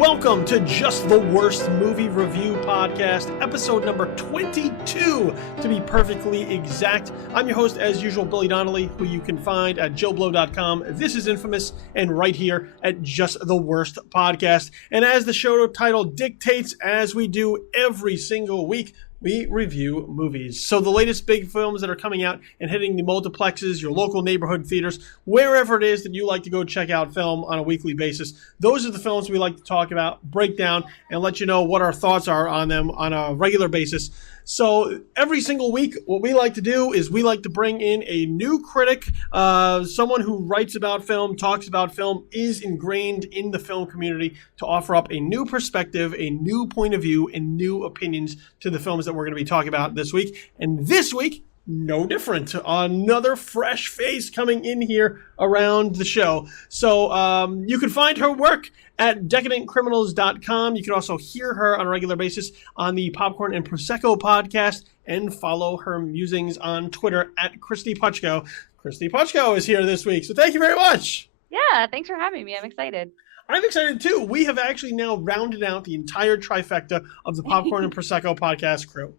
Welcome to Just the Worst Movie Review Podcast, episode number 22, to be perfectly exact. I'm your host, as usual, Billy Donnelly, who you can find at joeblow.com. This is Infamous, and right here at Just the Worst Podcast. And as the show title dictates, as we do every single week, we review movies. So the latest big films that are coming out and hitting the multiplexes, your local neighborhood theaters, wherever it is that you like to go check out film on a weekly basis, those are the films we like to talk about, break down, and let you know what our thoughts are on them on a regular basis. So every single week, what we like to do is we like to bring in a new critic, someone who writes about film, talks about film, is ingrained in the film community to offer up a new perspective, a new point of view, and new opinions to the films that we're going to be talking about this week. And this week, no different. Another fresh face coming in here around the show. So you can find her work at decadentcriminals.com. You can also hear her on a regular basis on the Popcorn and Prosecco podcast and follow her musings on Twitter at Kristy Puchko. Kristy Puchko is here this week, so thank you very much. Yeah, thanks for having me. I'm excited. I'm excited too. We have actually now rounded out the entire trifecta of the Popcorn and Prosecco podcast crew.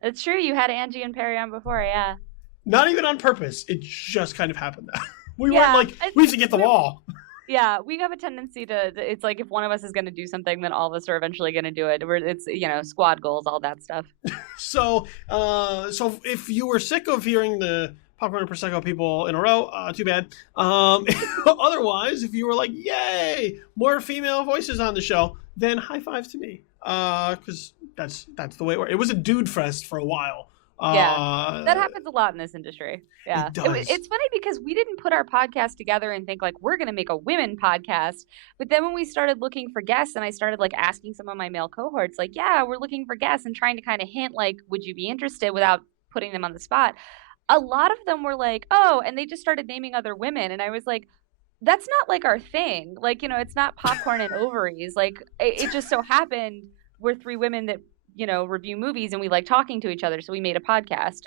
It's true. You had Angie and Perry on before, yeah. Not even on purpose. It just kind of happened. We weren't like, we used to get them all. Yeah, we have a tendency to, it's like if one of us is going to do something, then all of us are eventually going to do it. It's, squad goals, all that stuff. So if you were sick of hearing the Popcorn and Prosecco people in a row, too bad. Otherwise, if you were like, yay, more female voices on the show, then high five to me. Because that's the way it works. It was a dude fest for a while. Yeah, that happens a lot in this industry. Yeah, it does. It's funny because we didn't put our podcast together and think like we're going to make a women podcast. But then when we started looking for guests and I started like asking some of my male cohorts, like, yeah, we're looking for guests and trying to kind of hint like, would you be interested without putting them on the spot? A lot of them were like, oh, and they just started naming other women. And I was like, that's not like our thing. Like, it's not popcorn and ovaries. Like it just so happened we're three women that, review movies and we like talking to each other. So we made a podcast.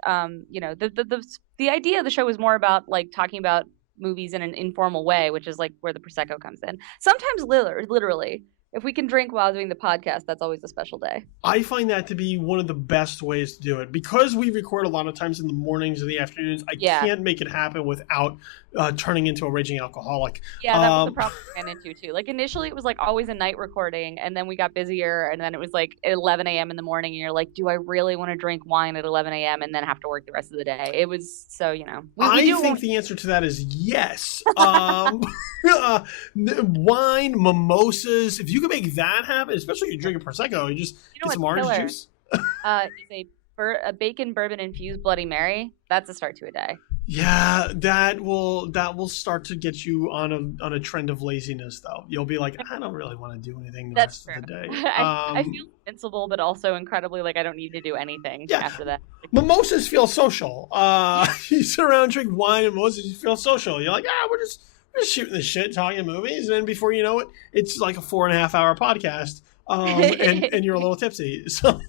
The idea of the show was more about like talking about movies in an informal way, which is like where the Prosecco comes in. Sometimes literally, if we can drink while doing the podcast, that's always a special day. I find that to be one of the best ways to do it. Because we record a lot of times in the mornings or the afternoons, I can't make it happen without turning into a raging alcoholic. Yeah, that was the problem we ran into too. Like initially it was like always a night recording, and then we got busier, and then it was like 11 a.m. in the morning, and you're like, do I really want to drink wine at 11 a.m. and then have to work the rest of the day? It was so, I think the answer to that is yes. Wine, mimosas, if you can make that happen, especially if you're drinking Prosecco, you just get some orange juice. Is a bacon bourbon infused Bloody Mary. That's a start to a day. Yeah, that will start to get you on a trend of laziness, though. You'll be like, I don't really want to do anything the rest of the day. I feel invincible, but also incredibly like I don't need to do anything after that. Mimosas feel social. You sit around and drink wine and mimosas, you feel social. You're like, we're just shooting the shit, talking movies, and then before you know it, it's like a 4.5 hour podcast, and you're a little tipsy. So.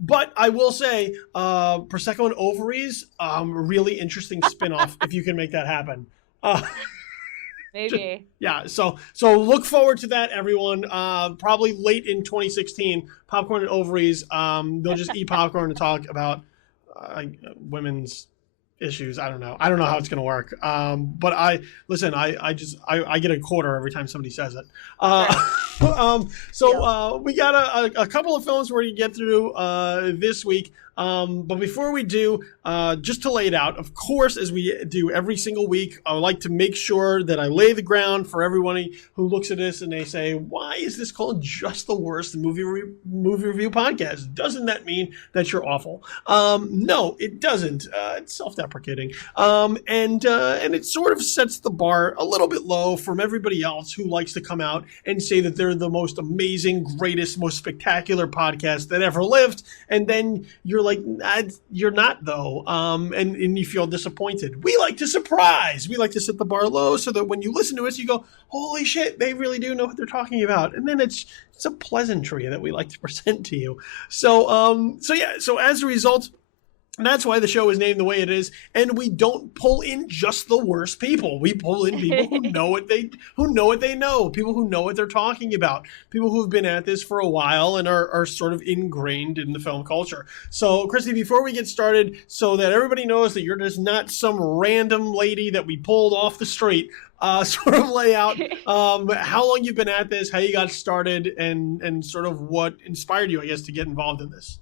But I will say, Prosecco and ovaries, really interesting spinoff if you can make that happen. Maybe. So look forward to that, everyone. Probably late in 2016, Popcorn and Ovaries. They'll just eat popcorn and talk about women's issues. I don't know how it's going to work. But I get a quarter every time somebody says it. We got a couple of films we're going to get through this week. But before we do, just to lay it out, of course, as we do every single week, I would like to make sure that I lay the ground for everyone who looks at this and they say, why is this called Just the Worst movie review podcast? Doesn't that mean that you're awful? No, it doesn't. It's self-deprecating. And it sort of sets the bar a little bit low from everybody else who likes to come out and say that they're the most amazing, greatest, most spectacular podcast that ever lived. And then you're like, you're not, though. And you feel disappointed. We like to surprise. We like to set the bar low so that when you listen to us, you go, holy shit, they really do know what they're talking about. And then it's a pleasantry that we like to present to you. So as a result, And that's why the show is named the way it is. And we don't pull in just the worst people. We pull in people who know what they know, people who know what they're talking about, people who've been at this for a while and are sort of ingrained in the film culture. So, Kristy, before we get started, so that everybody knows that you're just not some random lady that we pulled off the street, sort of lay out how long you've been at this, how you got started, and sort of what inspired you, I guess, to get involved in this.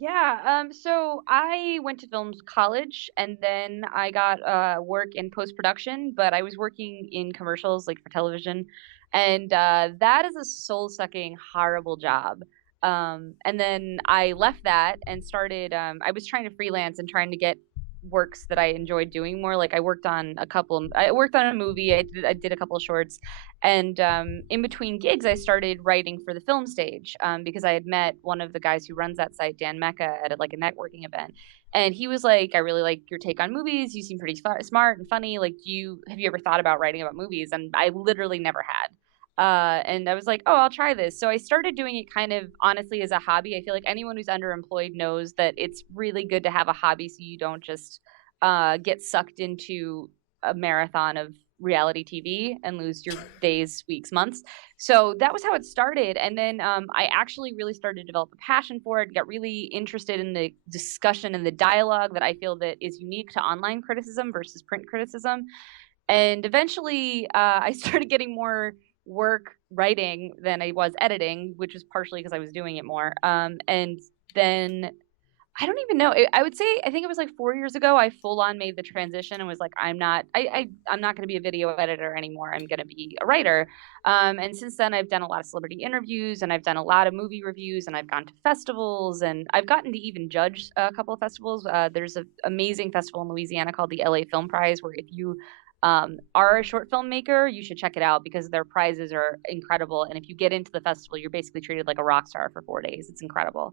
Yeah, so I went to film college and then I got work in post-production, but I was working in commercials like for television, and that is a soul-sucking, horrible job. And then I left that and started, I was trying to freelance and trying to get works that I enjoyed doing more. Like I worked on a movie, I did a couple of shorts, and in between gigs, I started writing for the film stage because I had met one of the guys who runs that site, Dan Mecca, at like a networking event, and he was like, "I really like your take on movies. You seem pretty smart and funny. Like, have you ever thought about writing about movies?" And I literally never had. And I was like, "Oh, I'll try this." So I started doing it kind of honestly as a hobby. I feel like anyone who's underemployed knows that it's really good to have a hobby so you don't just get sucked into a marathon of reality TV and lose your days, weeks, months. So that was how it started. And then I actually really started to develop a passion for it, got really interested in the discussion and the dialogue that I feel that is unique to online criticism versus print criticism. And eventually I started getting more work writing than I was editing, which was partially because I was doing it more. And then I don't even know. I would say I think it was like 4 years ago. I full on made the transition and was like, I'm not going to be a video editor anymore. I'm going to be a writer. And since then, I've done a lot of celebrity interviews and I've done a lot of movie reviews and I've gone to festivals and I've gotten to even judge a couple of festivals. There's an amazing festival in Louisiana called the LA Film Prize, where if you are a short film maker, you should check it out because their prizes are incredible. And if you get into the festival, you're basically treated like a rock star for 4 days. It's incredible.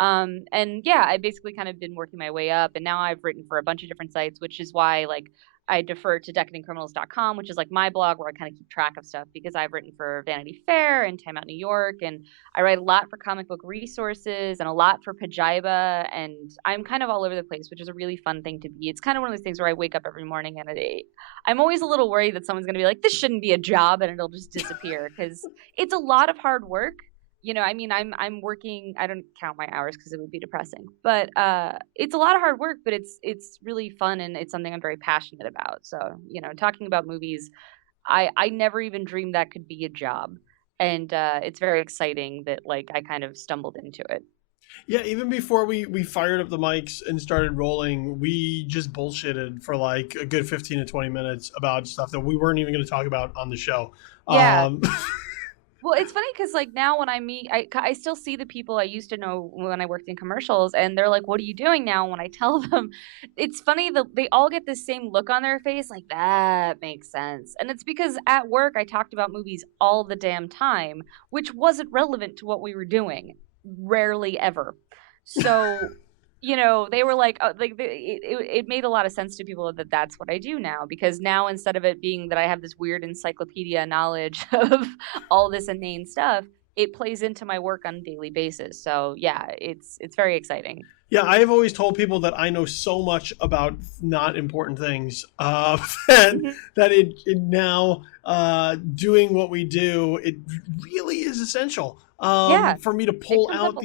And yeah, I've basically kind of been working my way up, and now I've written for a bunch of different sites, which is why like I defer to decadentcriminals.com, which is like my blog where I kind of keep track of stuff because I've written for Vanity Fair and Time Out New York, and I write a lot for Comic Book Resources and a lot for Pajiba, and I'm kind of all over the place, which is a really fun thing to be. It's kind of one of those things where I wake up every morning and I'm always a little worried that someone's going to be like, this shouldn't be a job, and it'll just disappear because it's a lot of hard work. I mean, I'm working. I don't count my hours because it would be depressing. But it's a lot of hard work, but it's really fun and it's something I'm very passionate about. So talking about movies, I never even dreamed that could be a job, and it's very exciting that like I kind of stumbled into it. Yeah, even before we fired up the mics and started rolling, we just bullshitted for like a good 15 to 20 minutes about stuff that we weren't even going to talk about on the show. Yeah. Well, it's funny because like now when I meet, I still see the people I used to know when I worked in commercials, and they're like, "What are you doing now?" When I tell them, it's funny that they all get the same look on their face, like that makes sense, and it's because at work I talked about movies all the damn time, which wasn't relevant to what we were doing, rarely ever. So. They were like, it made a lot of sense to people that that's what I do now, because now instead of it being that I have this weird encyclopedia knowledge of all this inane stuff, it plays into my work on a daily basis. So yeah, it's very exciting. Yeah, I have always told people that I know so much about not important things that it now doing what we do, it really is essential for me to pull out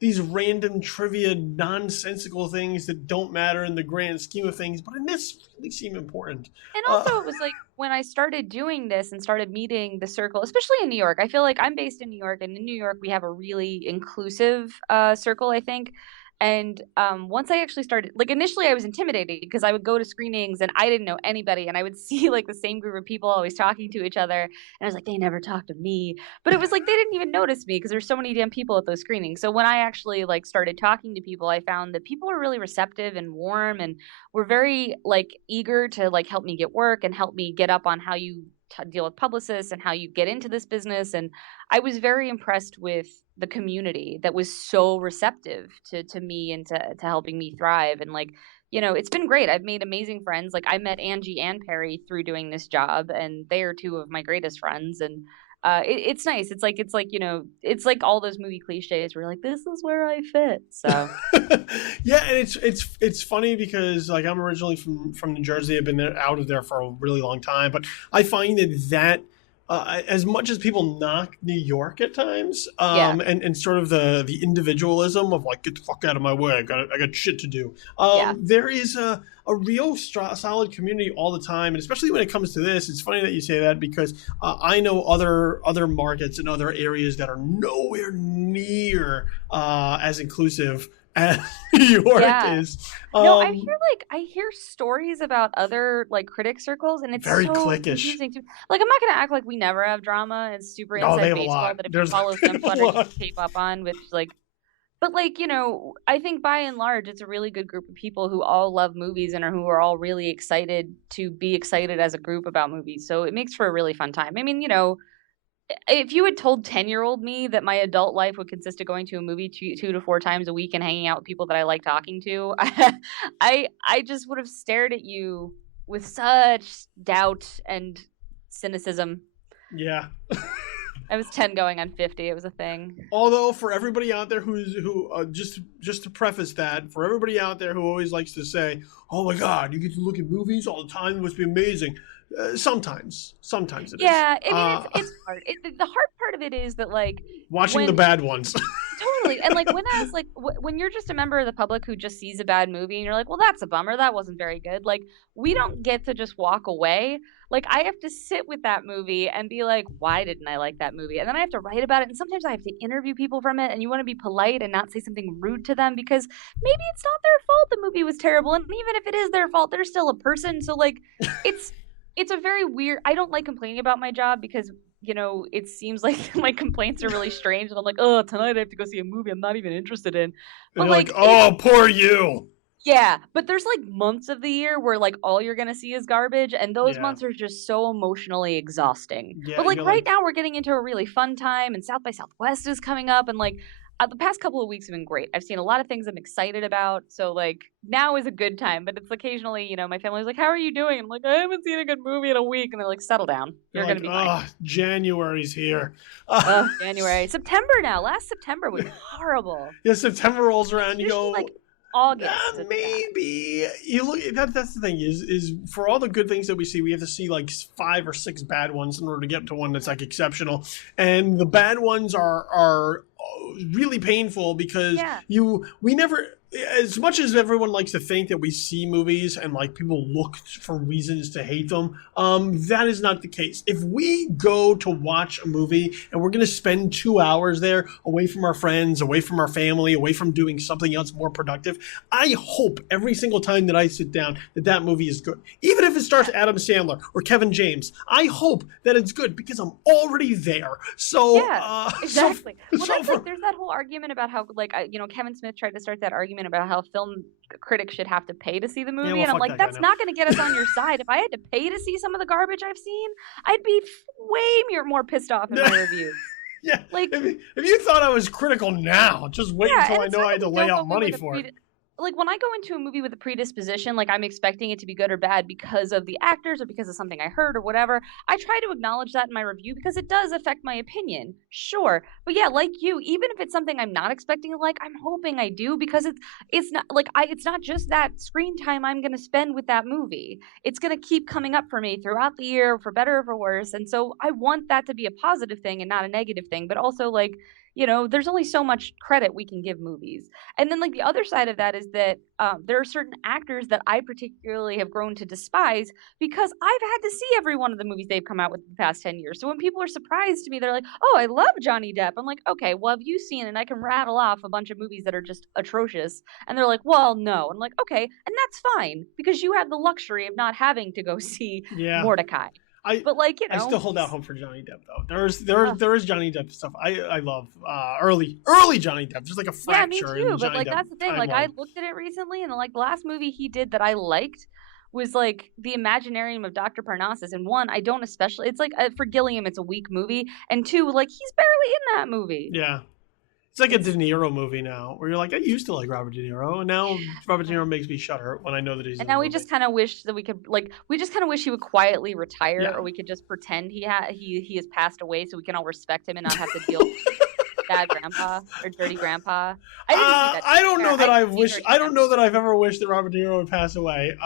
these random trivia, nonsensical things that don't matter in the grand scheme of things, but in this really seem important. And also, it was like when I started doing this and started meeting the circle, especially in New York. I feel like I'm based in New York, and in New York we have a really inclusive circle, I think. And once I actually started, like initially I was intimidated because I would go to screenings and I didn't know anybody, and I would see like the same group of people always talking to each other, and I was like, they never talk to me. But it was like they didn't even notice me because there's so many damn people at those screenings. So when I actually like started talking to people, I found that people were really receptive and warm and were very like eager to like help me get work and help me get up on how you deal with publicists and how you get into this business. And I was very impressed with the community that was so receptive to me and to helping me thrive. And like, it's been great. I've made amazing friends. Like I met Angie and Perry through doing this job, and they are two of my greatest friends. And it's nice. It's like it's like all those movie cliches where you're like, this is where I fit. So Yeah, and it's funny because like I'm originally from New Jersey. I've been out of there for a really long time, but I find that as much as people knock New York at times, yeah, and sort of the individualism of like get the fuck out of my way, I got shit to do. yeah, There is a real solid community all the time, and especially when it comes to this, it's funny that you say that because I know other markets and other areas that are nowhere near as inclusive as New York yeah. is. No, I hear stories about other like critic circles, and it's Very so cliquish. confusing to like. I'm not gonna act like we never have drama. It's super Oh, they inside have a baseball lot. that if you There's follow they some have a Flutter, you can lot. keep up on. Which like, but like I think by and large, it's a really good group of people who all love movies and who are all really excited to be excited as a group about movies. So it makes for a really fun time. I mean, if you had told 10-year-old me that my adult life would consist of going to a movie two to four times a week and hanging out with people that I like talking to, I just would have stared at you with such doubt and cynicism. Yeah. I was 10 going on 50. It was a thing. Although for everybody out there who just to preface that, for everybody out there who always likes to say, "Oh my God, you get to look at movies all the time. It must be amazing." Sometimes it is. Yeah, I mean it's hard. The hard part of it is that like Watching the when bad ones. totally. And like when I was like when you're just a member of the public who just sees a bad movie and you're like, well, that's a bummer. That wasn't very good. Like we don't get to just walk away. Like I have to sit with that movie and be like, why didn't I like that movie? And then I have to write about it. And sometimes I have to interview people from it. And you want to be polite and not say something rude to them because maybe it's not their fault the movie was terrible. And even if it is their fault, they're still a person. So like it's a very weird. I don't like complaining about my job because it seems like my complaints are really strange. And I'm like, oh, tonight I have to go see a movie I'm not even interested in. And But you're like, like, "Oh, poor you." yeah, but there's like months of the year where like all you're gonna see is garbage, and those Yeah. months are just so emotionally exhausting. Yeah, But like you're right like, now, we're getting into a really fun time, and South by Southwest is coming up, and like the past couple of weeks have been great. I've seen a lot of things I'm excited about, so like now is a good time. But it's occasionally, my family's like, "How are you doing?" And I'm like, "I haven't seen a good movie in a week," and they're like, "Settle down, you're you're gonna like, be fine." "Oh, January's here." January, September now. Last September was horrible. Yeah, September rolls around, you Usually go, like August. It's bad. maybe you look. That's the thing is for all the good things that we see, we have to see like 5 or 6 bad ones in order to get to one that's like exceptional. And the bad ones are really painful because Yeah. we never. As much as everyone likes to think that we see movies and like people look for reasons to hate them, that is not the case. If we go to watch a movie and we're going to spend 2 hours there away from our friends, away from our family, away from doing something else more productive, I hope every single time that I sit down that movie is good. Even if it stars Adam Sandler or Kevin James, I hope that it's good because I'm already there. So Yeah, exactly. Well, so that's for, like there's that whole argument about how like Kevin Smith tried to start that argument about how film critics should have to pay to see the movie, well, and I'm fuck like, that guy that's now. not going to get us on your side. If I had to pay to see some of the garbage I've seen, I'd be way more pissed off in my reviews. Yeah, Like, if you thought I was critical now, just wait yeah, until and I it's know not I had like to we lay don't out go in money with a for it. like when I go into a movie with a predisposition, like I'm expecting it to be good or bad because of the actors or because of something I heard or whatever, I try to acknowledge that in my review because it does affect my opinion. Sure. But yeah, like you, even if it's something I'm not expecting to like, I'm hoping I do because it's not like it's not just that screen time I'm going to spend with that movie. It's going to keep coming up for me throughout the year for better or for worse. And so I want that to be a positive thing and not a negative thing, but also like there's only so much credit we can give movies. And then, like, the other side of that is that there are certain actors that I particularly have grown to despise because I've had to see every one of the movies they've come out with the past 10 years. So when people are surprised to me, they're like, oh, I love Johnny Depp. I'm like, okay, well, have you seen it? And I can rattle off a bunch of movies that are just atrocious. And they're like, well, no. I'm like, okay. And that's fine because you have the luxury of not having to go see Yeah. Mordecai. But like, I still hold out hope for Johnny Depp though. There is Johnny Depp stuff. I love early Johnny Depp. There's like a fracture. Yeah, me too. In But Johnny like Depp that's the thing. timeline. Like I looked at it recently, and like the last movie he did that I liked was like The Imaginarium of Dr. Parnassus. And one, I don't especially. It's like for Gilliam, it's a weak movie, and two, like he's barely in that movie. Yeah. It's like a De Niro movie now, where you're like, I used to like Robert De Niro, and now Robert De Niro makes me shudder when I know that he's. And in now the we movie. just kind of wish that we could we just kind of wish he would quietly retire, Yeah. or we could just pretend he has passed away, so we can all respect him and not have to deal with bad grandpa or dirty grandpa. I didn't see that. I don't know that I've wished. Dirty I don't know that I've ever wished that Robert De Niro would pass away.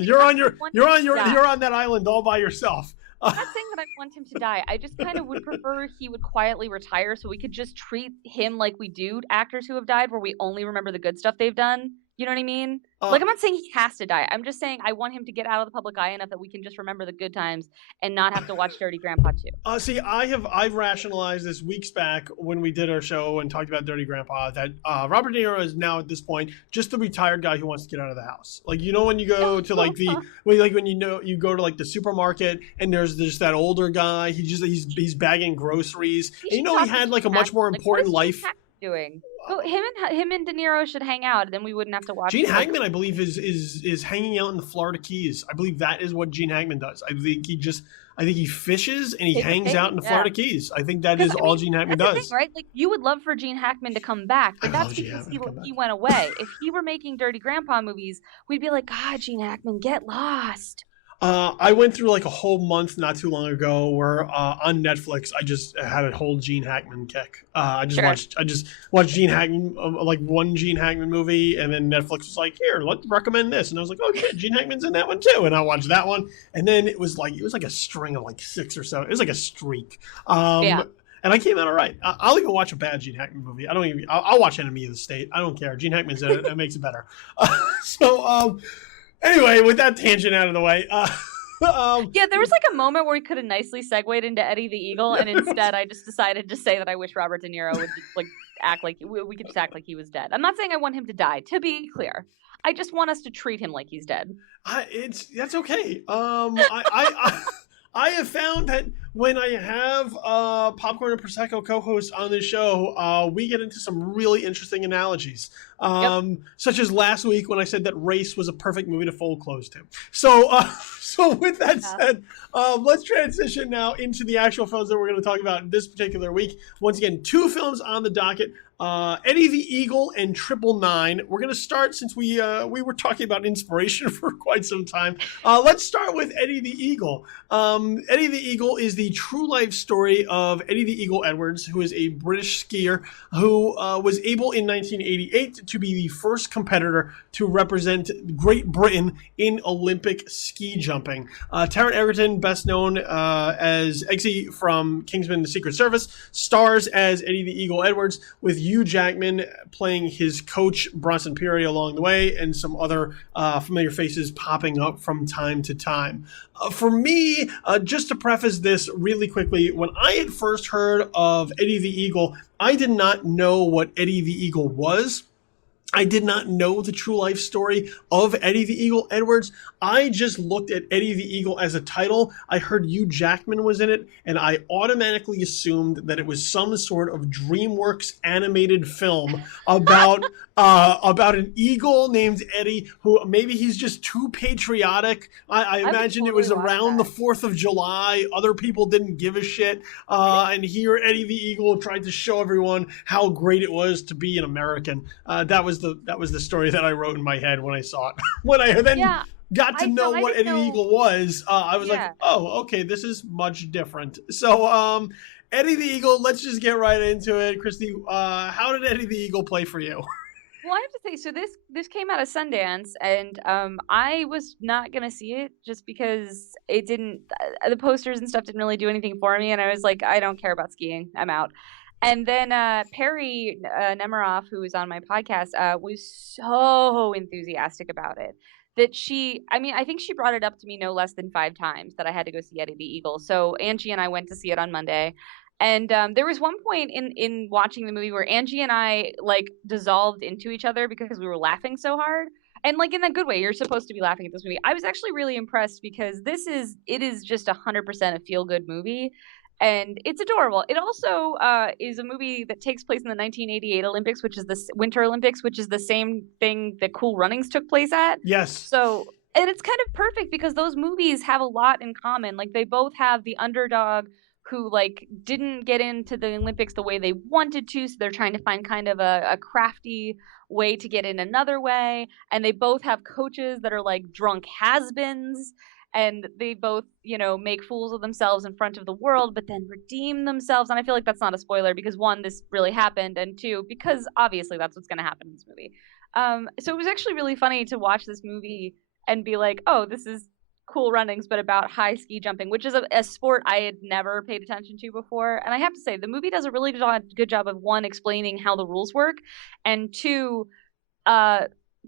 You're on that island all by yourself. I'm not saying that I want him to die. I just kind of would prefer he would quietly retire, so we could just treat him like we do actors who have died, where we only remember the good stuff they've done. You know what I mean? Like, I'm not saying he has to die. I'm just saying I want him to get out of the public eye enough that we can just remember the good times and not have to watch Dirty Grandpa too. See, I've rationalized this weeks back when we did our show and talked about Dirty Grandpa that Robert De Niro is now at this point just the retired guy who wants to get out of the house. Like, you know, when you go to like when you go to like the supermarket and there's just that older guy, he's bagging groceries. And, you know, he had like a much more important life. Doing. Well, him and De Niro should hang out, then we wouldn't have to watch. Gene Hackman, I believe, is hanging out in the Florida Keys. I believe that is what Gene Hackman does. I think he fishes and he hangs out in the Florida Keys. I think that is all Gene Hackman does. Thing, right? Like, you would love for Gene Hackman to come back, but that's because he went away. If he were making Dirty Grandpa movies, we'd be like, God, Gene Hackman, get lost. I went through like a whole month not too long ago where on Netflix I just had a whole Gene Hackman kick. I just watched Gene Hackman, like one Gene Hackman movie, and then Netflix was like, "Here, let's recommend this," and I was like, "Oh shit, Gene Hackman's in that one too," and I watched that one, and then it was like a string of like 6 or 7. It was like a streak. And I came out all right. I'll even watch a bad Gene Hackman movie. I'll watch Enemy of the State. I don't care. Gene Hackman's in it. That makes it better. Anyway, with that tangent out of the way, there was like a moment where we could have nicely segued into Eddie the Eagle, and instead I just decided to say that I wish Robert De Niro would just, like, act like we could just act like he was dead. I'm not saying I want him to die. To be clear, I just want us to treat him like he's dead. That's okay. I have found that when I have Popcorn and Prosecco co-hosts on this show, we get into some really interesting analogies. Such as last week when I said that Race was a perfect movie to fold clothes to. So with that said, let's transition now into the actual films that we're going to talk about this particular week. Once again, 2 films on the docket. Eddie the Eagle and 999. We're going to start, since we were talking about inspiration for quite some time. Let's start with Eddie the Eagle. Eddie the Eagle is the true life story of Eddie the Eagle Edwards, who is a British skier who was able in 1988 to be the first competitor to represent Great Britain in Olympic ski jumping. Taron Egerton, best known as Eggsy from Kingsman: The Secret Service, stars as Eddie the Eagle Edwards, with Hugh Jackman playing his coach, Bronson Peary, along the way, and some other familiar faces popping up from time to time. For me, just to preface this really quickly, when I had first heard of Eddie the Eagle, I did not know what Eddie the Eagle was. I did not know the true life story of Eddie the Eagle Edwards. I just looked at Eddie the Eagle as a title. I heard Hugh Jackman was in it, and I automatically assumed that it was some sort of DreamWorks animated film about an eagle named Eddie, who maybe he's just too patriotic. I imagine it was around the 4th of July. Other people didn't give a shit. And here Eddie the Eagle tried to show everyone how great it was to be an American. That was the story that I wrote in my head when I saw it. When I then got to know what Eddie the Eagle was, I was like, oh, okay, this is much different. So, Eddie the Eagle, let's just get right into it. Kristy, how did Eddie the Eagle play for you? Well, I have to say, so this came out of Sundance, and I was not going to see it just because it didn't, the posters and stuff didn't really do anything for me, and I was like, I don't care about skiing, I'm out. And then Perry Nemiroff, who was on my podcast, was so enthusiastic about it that I think she brought it up to me no less than 5 times that I had to go see Eddie the Eagle. So Angie and I went to see it on Monday. And there was one point in watching the movie where Angie and I like dissolved into each other because we were laughing so hard. And like in that good way, you're supposed to be laughing at this movie. I was actually really impressed because it is just 100% a feel-good movie. And it's adorable. It also is a movie that takes place in the 1988 Olympics, which is the Winter Olympics, which is the same thing that Cool Runnings took place at. Yes. So, and it's kind of perfect because those movies have a lot in common. Like they both have the underdog who like didn't get into the Olympics the way they wanted to, so they're trying to find kind of a crafty way to get in another way. And they both have coaches that are like drunk has-beens, and they both, you know, make fools of themselves in front of the world, but then redeem themselves. And I feel like that's not a spoiler because one, this really happened, and two, because obviously that's what's going to happen in this movie. So it was actually really funny to watch this movie and be like, oh, this is Cool Runnings, but about high ski jumping, which is a sport I had never paid attention to before. And I have to say, the movie does a really good job of, one, explaining how the rules work, and two,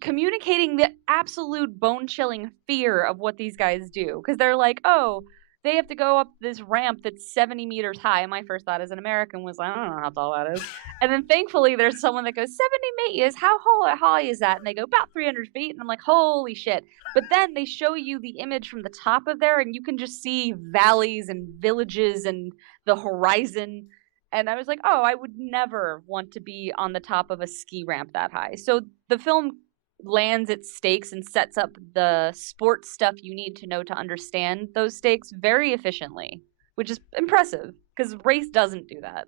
communicating the absolute bone-chilling fear of what these guys do. Because they're like, oh, they have to go up this ramp that's 70 meters high. And my first thought as an American was, I don't know how tall that is. And then thankfully there's someone that goes, 70 meters, how high is that? And they go, about 300 feet. And I'm like, holy shit. But then they show you the image from the top of there, and you can just see valleys and villages and the horizon. And I was like, oh, I would never want to be on the top of a ski ramp that high. So the film lands its stakes and sets up the sports stuff you need to know to understand those stakes very efficiently, which is impressive because race doesn't do that.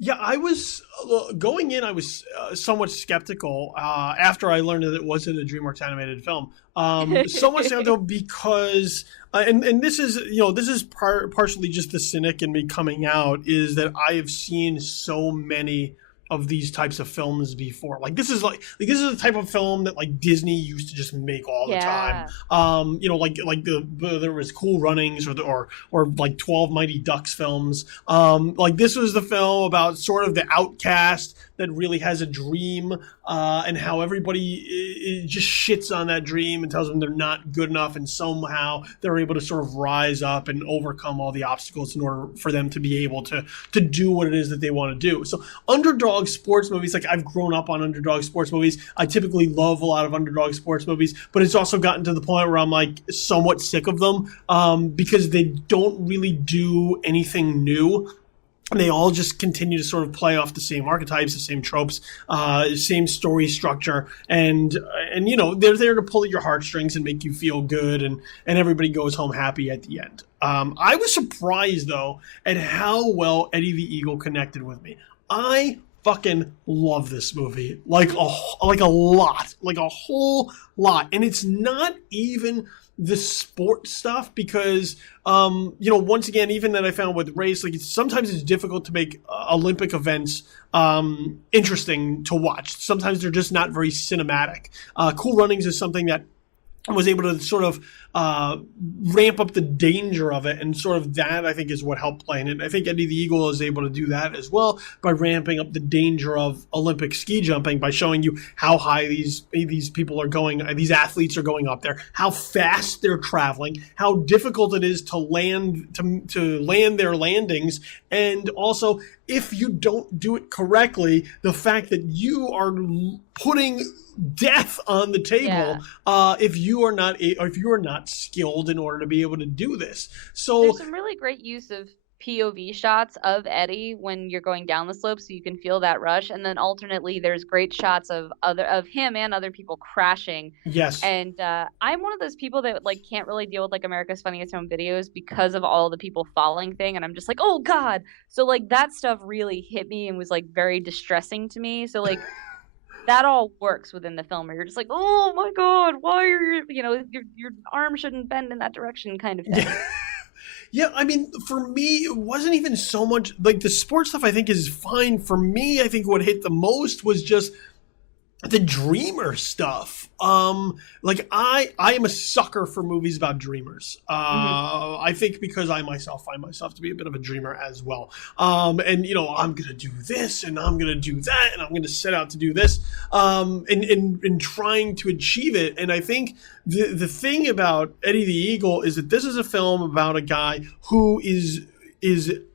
Yeah, I was going in. I was somewhat skeptical after I learned that it wasn't a DreamWorks animated film. Somewhat skeptical because, and this is, you know, this is partially just the cynic in me coming out, is that I have seen so many of these types of films before. Like this is this is the type of film that like Disney used to just make all the time. You know, like there was Cool Runnings or like 12 Mighty Ducks films. Like this was the film about sort of the outcast that really has a dream, and how everybody just shits on that dream and tells them they're not good enough, and somehow they're able to sort of rise up and overcome all the obstacles in order for them to be able to do what it is that they want to do. So underdog sports movies, like I've grown up on underdog sports movies. I typically love a lot of underdog sports movies, but it's also gotten to the point where I'm like somewhat sick of them because they don't really do anything new. And they all just continue to sort of play off the same archetypes, the same tropes, same story structure. And you know, they're there to pull at your heartstrings and make you feel good, and everybody goes home happy at the end. I was surprised, though, at how well Eddie the Eagle connected with me. I fucking love this movie. Like a lot. Like a whole lot. And it's not even the sport stuff because, you know, once again, even that I found with race, like sometimes it's difficult to make Olympic events interesting to watch. Sometimes they're just not very cinematic. Cool Runnings is something that was able to sort of ramp up the danger of it, and sort of that I think is what helped play in it. I think Eddie the Eagle is able to do that as well by ramping up the danger of Olympic ski jumping by showing you how high these people are going, these athletes are going up there, how fast they're traveling, how difficult it is to land to land their landings, and also if you don't do it correctly, the fact that you are putting death on the table if you are not skilled in order to be able to do this. So there's some really great use of POV shots of Eddie when you're going down the slope, so you can feel that rush, and then alternately there's great shots of him and other people crashing. Yes. And I'm one of those people that like can't really deal with like America's Funniest Home Videos because of all the people falling thing, and I'm just like, oh god. So like that stuff really hit me and was like very distressing to me. So like that all works within the film where you're just like, oh my god, why are you know, your arm shouldn't bend in that direction kind of thing. Yeah, I mean, for me, it wasn't even so much like the sports stuff. I think is fine. For me, I think what hit the most was just the dreamer stuff. Like I am a sucker for movies about dreamers. I think because I myself find myself to be a bit of a dreamer as well. And you know, I'm gonna do this and I'm gonna do that and I'm gonna set out to do this. And trying to achieve it. And I think the thing about Eddie the Eagle is that this is a film about a guy who is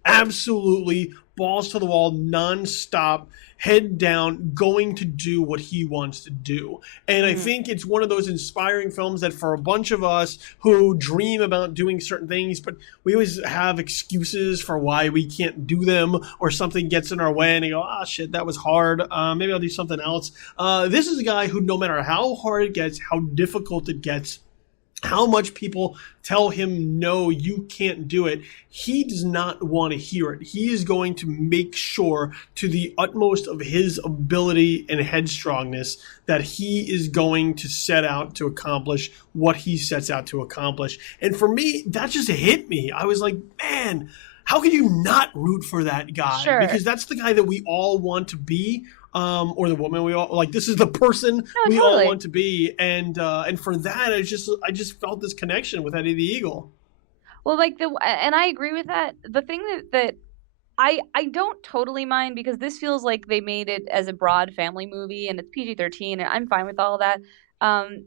absolutely balls to the wall, nonstop, head down, going to do what he wants to do. And I think it's one of those inspiring films that for a bunch of us who dream about doing certain things, but we always have excuses for why we can't do them, or something gets in our way and you go, ah, shit, that was hard. Maybe I'll do something else. This is a guy who, no matter how hard it gets, how difficult it gets, how much people tell him, no, you can't do it, he does not want to hear it. He is going to make sure to the utmost of his ability and headstrongness that he is going to set out to accomplish what he sets out to accomplish. And for me, that just hit me. I was like, man, how could you not root for that guy? Sure. Because that's the guy that we all want to be. Or the woman we all like. This is the person we totally all want to be, and for that, I just felt this connection with Eddie the Eagle. Well, and I agree with that. The thing that I don't totally mind, because this feels like they made it as a broad family movie and it's PG-13, and I'm fine with all of that.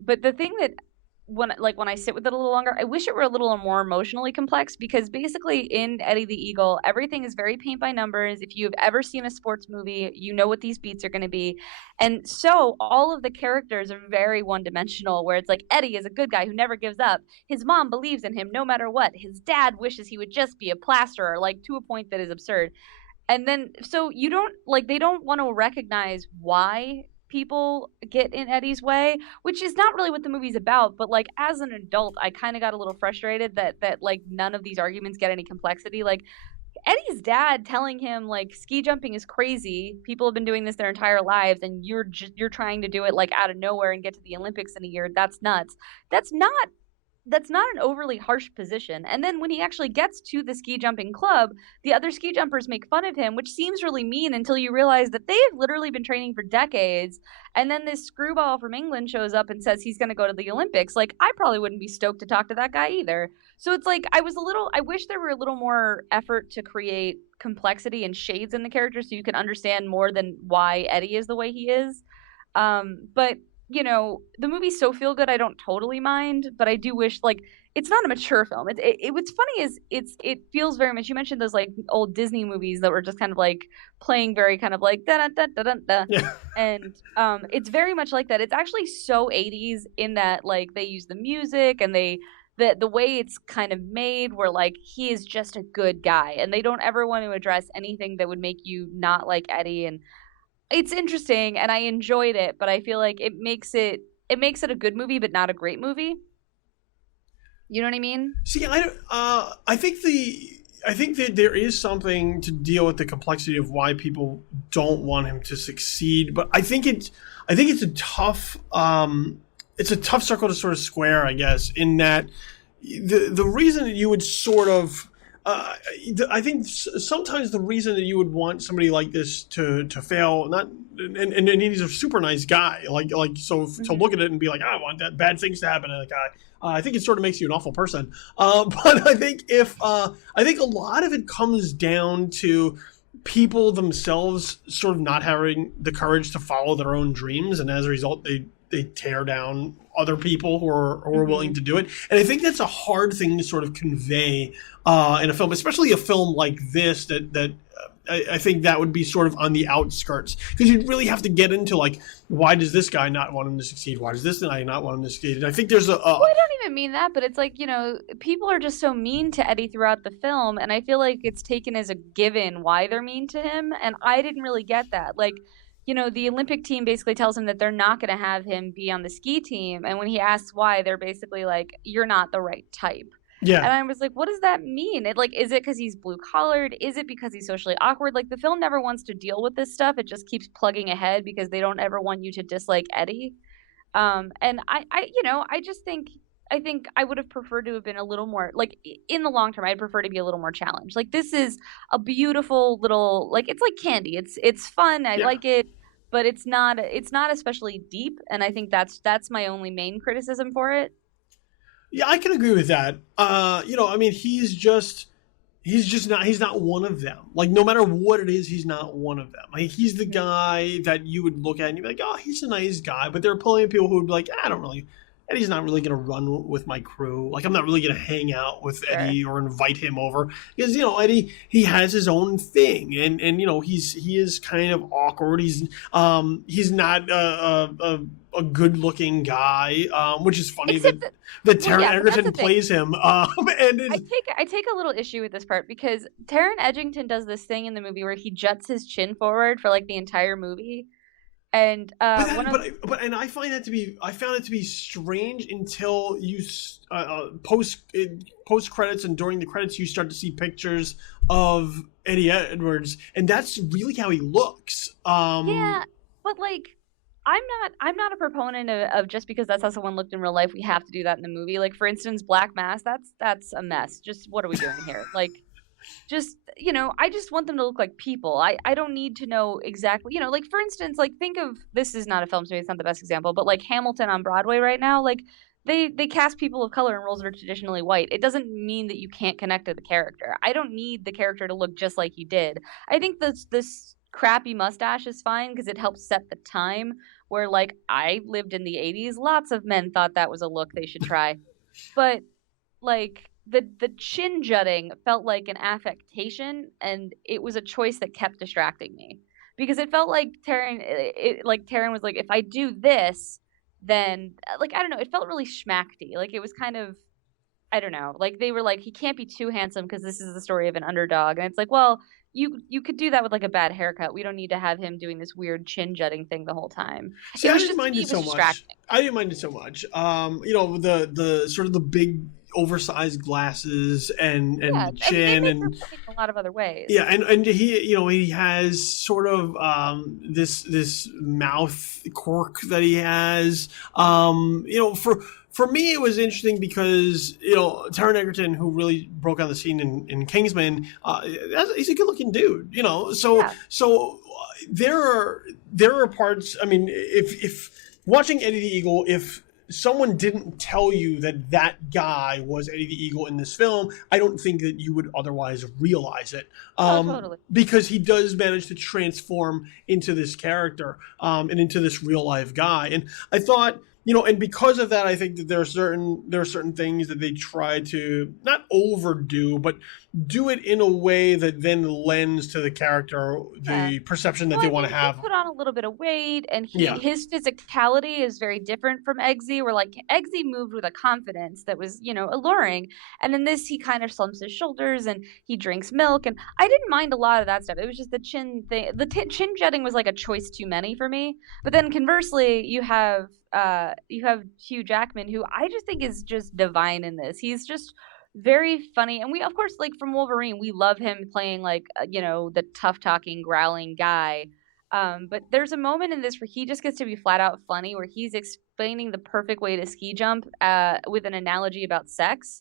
But the thing that when I sit with it a little longer, I wish it were a little more emotionally complex, because basically in Eddie the Eagle, everything is very paint by numbers. If you've ever seen a sports movie, you know what these beats are going to be. And so all of the characters are very one-dimensional, where it's like Eddie is a good guy who never gives up. His mom believes in him no matter what. His dad wishes he would just be a plasterer, like to a point that is absurd. And then so you don't they don't want to recognize why people get in Eddie's way, which is not really what the movie's about. But as an adult, I kind of got a little frustrated that none of these arguments get any complexity. Eddie's dad telling him ski jumping is crazy, people have been doing this their entire lives, and you're trying to do it out of nowhere and get to the Olympics in a year. That's nuts. That's not an overly harsh position. And then when he actually gets to the ski jumping club, the other ski jumpers make fun of him, which seems really mean until you realize that they've literally been training for decades. And then this screwball from England shows up and says he's going to go to the Olympics. I probably wouldn't be stoked to talk to that guy either. So it's I wish there were a little more effort to create complexity and shades in the character so you can understand more than why Eddie is the way he is. But the movie's so feel good, I don't totally mind, but I do wish it's not a mature film. What's funny is it feels very much. You mentioned those old Disney movies that were just kind of playing very kind of da da da da da, Yeah. and it's very much like that. It's actually so 80s in that they use the music and the way it's kind of made, where he is just a good guy, and they don't ever want to address anything that would make you not like Eddie. And it's interesting, and I enjoyed it, but I feel like it makes it a good movie, but not a great movie. You know what I mean? See, I think that there is something to deal with the complexity of why people don't want him to succeed, but I think it's a tough circle to sort of square, I guess, in that the reason that you would sort of I think sometimes the reason that you would want somebody like this to fail, and he's a super nice guy, to look at it and be like, I want that bad things to happen to that guy. I think it sort of makes you an awful person. But I think I think a lot of it comes down to people themselves sort of not having the courage to follow their own dreams, and as a result, they tear down other people who are willing to do it. And I think that's a hard thing to sort of convey in a film, especially a film like this that I think that would be sort of on the outskirts, because you'd really have to get into why does this guy not want him to succeed? Why does this guy not want him to succeed? And I think there's well, I don't even mean that, but it's people are just so mean to Eddie throughout the film, and I feel like it's taken as a given why they're mean to him, and I didn't really get that. The Olympic team basically tells him that they're not going to have him be on the ski team. And when he asks why, they're basically you're not the right type. Yeah. And I was like, what does that mean? Is it because he's blue collared? Is it because he's socially awkward? The film never wants to deal with this stuff. It just keeps plugging ahead because they don't ever want you to dislike Eddie. And I just think I would have preferred to have been a little more in the long term. I'd prefer to be a little more challenged. This is a beautiful little it's like candy. It's fun. I like it, but it's not especially deep. And I think that's my only main criticism for it. Yeah, I can agree with that. I mean, he's not one of them. No matter what it is, he's not one of them. He's the guy that you would look at and you'd be like, oh, he's a nice guy. But there are plenty of people who would be like, Eddie's not really going to run with my crew. I'm not really going to hang out with Eddie or invite him over, because Eddie, he has his own thing, and he is kind of awkward. He's not a good looking guy, which is funny that Taron Egerton plays him. And I take a little issue with this part, because Taron Egerton does this thing in the movie where he juts his chin forward for the entire movie. And and I found it to be strange until you post credits and during the credits you start to see pictures of Eddie Edwards, and that's really how he looks. Yeah, but like I'm not a proponent of just because that's how someone looked in real life, we have to do that in the movie. Like for instance, Black Mass, that's a mess. Just what are we doing here? Like just I just want them to look like people. I don't need to know exactly, like for instance, like think of, this is not a film, so it's not the best example, but like Hamilton on Broadway right now, like they cast people of color in roles that are traditionally white. It doesn't mean that you can't connect to the character. I don't need the character to look just like he did. I think this crappy mustache is fine because it helps set the time where, like, I lived in the 80s, lots of men thought that was a look they should try. But like the chin jutting felt like an affectation, and it was a choice that kept distracting me because it felt like Taryn was like, if I do this, then like I don't know, it felt really schmackty. Like it was kind of, I don't know, like they were like, he can't be too handsome because this is the story of an underdog, and it's like, well, you could do that with like a bad haircut. We don't need to have him doing this weird chin jutting thing the whole time. See, I didn't mind it so much. I didn't mind it so much. The sort of the big oversized glasses and chin, and a lot of other ways. Yeah, and he has sort of this mouth quirk that he has. For me, it was interesting because Taron Egerton, who really broke on the scene in Kingsman, he's a good-looking dude. So there are parts. I mean, if watching Eddie the Eagle, if someone didn't tell you that guy was Eddie the Eagle in this film, I don't think that you would otherwise realize it. Totally. Because he does manage to transform into this character and into this real life guy. And I thought, and because of that, I think that there are certain things that they try to not overdo, but do it in a way that then lends to the character the perception that they want to have. He put on a little bit of weight, and his physicality is very different from Eggsy, where like Eggsy moved with a confidence that was, alluring. And in this, he kind of slumps his shoulders and he drinks milk. And I didn't mind a lot of that stuff. It was just the chin thing. The chin jutting was like a choice too many for me. But then conversely, you have Hugh Jackman, who I just think is just divine in this. He's just very funny, and we, of course, like from Wolverine, we love him playing like the tough talking growling guy, but there's a moment in this where he just gets to be flat out funny, where he's explaining the perfect way to ski jump with an analogy about sex.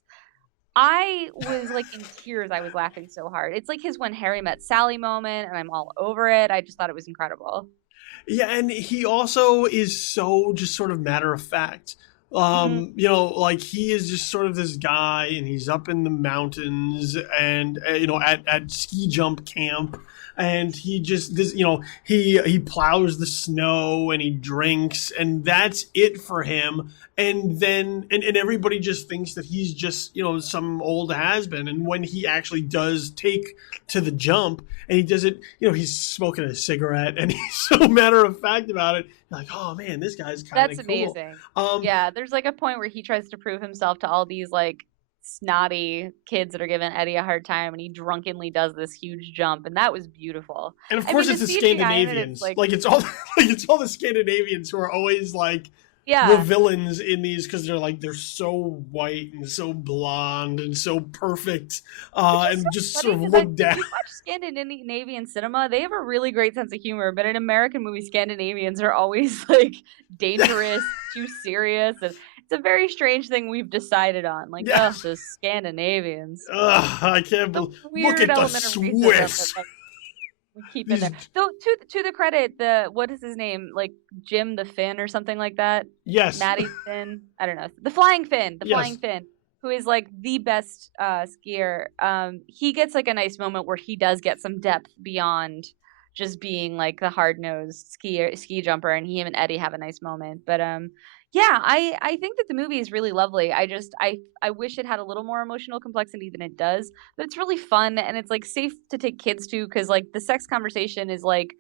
I was like in tears. I was laughing so hard. It's like his When Harry Met Sally moment, and I'm all over it. I just thought it was incredible. Yeah, and he also is so just sort of matter of fact. Like he is just sort of this guy, and he's up in the mountains and at ski jump camp, and he just he plows the snow and he drinks, and that's it for him. And then and everybody just thinks that he's just some old has-been, and when he actually does take to the jump and he does it, he's smoking a cigarette and he's so matter of fact about it. You're like, oh man, this guy's kind of cool. That's amazing. Yeah, there's like a point where he tries to prove himself to all these like snotty kids that are giving Eddie a hard time, and he drunkenly does this huge jump, and that was beautiful. And of course, it's the Scandinavians. It's all the Scandinavians who are always like the villains in these, because they're so white and so blonde and so perfect, and so just sort of look down. If you watch Scandinavian cinema, they have a really great sense of humor, but in American movies, Scandinavians are always like dangerous, too serious, and it's a very strange thing we've decided on. Like, the Scandinavians. I can't believe. Look at the Swiss. We keep in there. Though to the credit, what is his name? Like Jim the Finn or something like that? Yes. Matty Finn. I don't know. The Flying Finn. Flying Finn, who is like the best skier. He gets like a nice moment where he does get some depth beyond just being like the hard-nosed ski jumper, and him and Eddie have a nice moment. But I think that the movie is really lovely. I wish it had a little more emotional complexity than it does, but it's really fun, and it's like safe to take kids to, because like the sex conversation is like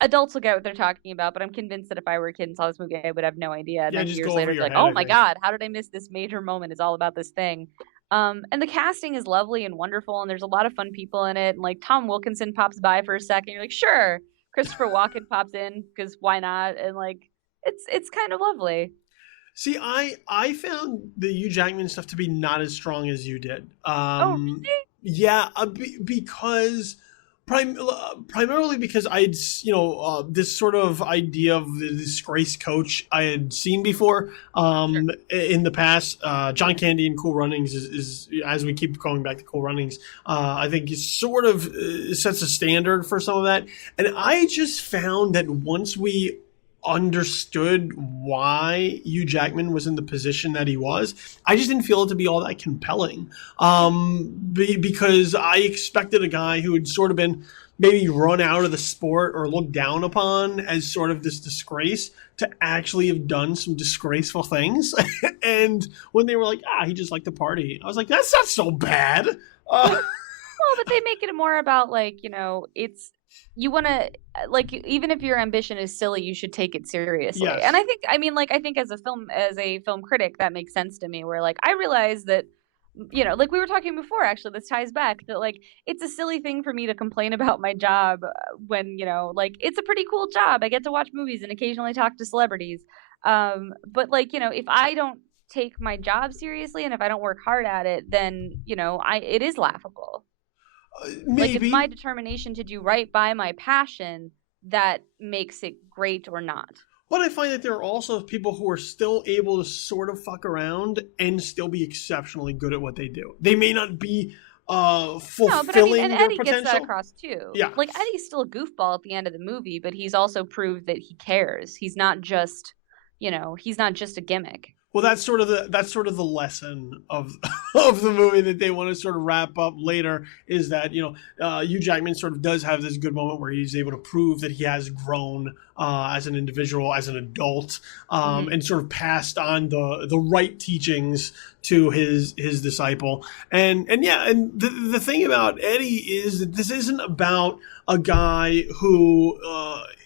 adults will get what they're talking about, but I'm convinced that if I were a kid and saw this movie, I would have no idea. And then years later, like, oh my God, how did I miss this major moment? It's all about this thing. And the casting is lovely and wonderful, and there's a lot of fun people in it. And like Tom Wilkinson pops by for a second. You're like, sure, Christopher Walken pops in because why not? And like it's kind of lovely. See, I found the Hugh Jackman stuff to be not as strong as you did. Oh, really? Yeah, because primarily because I'd this sort of idea of the disgraced coach I had seen before Sure. in the past. John Candy in Cool Runnings is as we keep going back to Cool Runnings. I think it sort of sets a standard for some of that, and I just found that once we understood why Hugh Jackman was in the position that he was, I just didn't feel it to be all that compelling. Because I expected a guy who had sort of been maybe run out of the sport or looked down upon as sort of this disgrace to actually have done some disgraceful things. And when they were like, he just liked to party, I was like, that's not so bad. Well, but they make it more about like, it's you want to like even if your ambition is silly, you should take it seriously. Yes. And I think as a film critic, that makes sense to me. Where like I realize that like we were talking before, actually, this ties back that like it's a silly thing for me to complain about my job when like it's a pretty cool job. I get to watch movies and occasionally talk to celebrities. But like if I don't take my job seriously and if I don't work hard at it, then it is laughable. Like it's Maybe. my determination to do right by my passion that makes it great or not. But I find that there are also people who are still able to sort of fuck around and still be exceptionally good at what they do. They may not be fulfilling No, but I mean, and their Eddie potential. gets that across too. Yeah. Like Eddie's still a goofball at the end of the movie, but he's also proved that he cares. He's not just, he's not just a gimmick. Well, that's sort of the lesson of of the movie that they want to sort of wrap up later is that Hugh Jackman sort of does have this good moment where he's able to prove that he has grown as an individual, as an adult, and sort of passed on the right teachings to his disciple. And the thing about Eddie is that this isn't about a guy who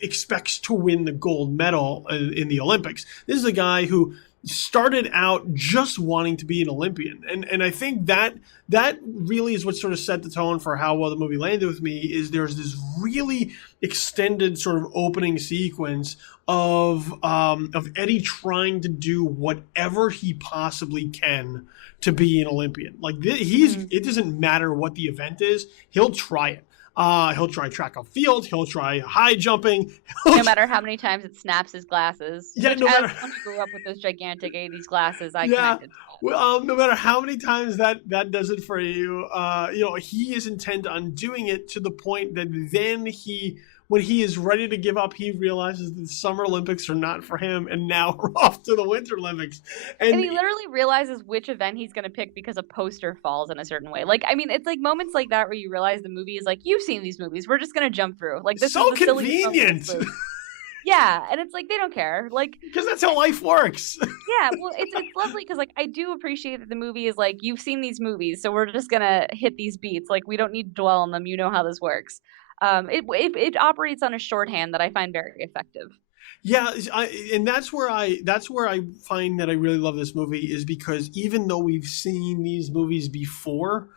expects to win the gold medal in the Olympics. This is a guy who started out just wanting to be an Olympian. And I think that really is what sort of set the tone for how well the movie landed with me is there's this really extended sort of opening sequence of Eddie trying to do whatever he possibly can to be an Olympian. Like it doesn't matter what the event is, he'll try it. He'll try track and field. He'll try high jumping. No matter how many times it snaps his glasses. Yeah, which, no matter. As someone who grew up with those gigantic '80s glasses, I connected. Well, no matter how many times that does it for you, he is intent on doing it to the point that then when he is ready to give up, he realizes that the Summer Olympics are not for him, and now we're off to the Winter Olympics. And he literally realizes which event he's going to pick because a poster falls in a certain way. Like, I mean, it's like moments like that where you realize the movie is like, you've seen these movies. We're just going to jump through. Like, this so is the convenient. Yeah, and it's like they don't care. Like, because that's how life works. Yeah, well, it's lovely because like I do appreciate that the movie is like you've seen these movies, so we're just gonna hit these beats. Like we don't need to dwell on them. You know how this works. It operates on a shorthand that I find very effective. Yeah, and that's where I find that I really love this movie is because even though we've seen these movies before,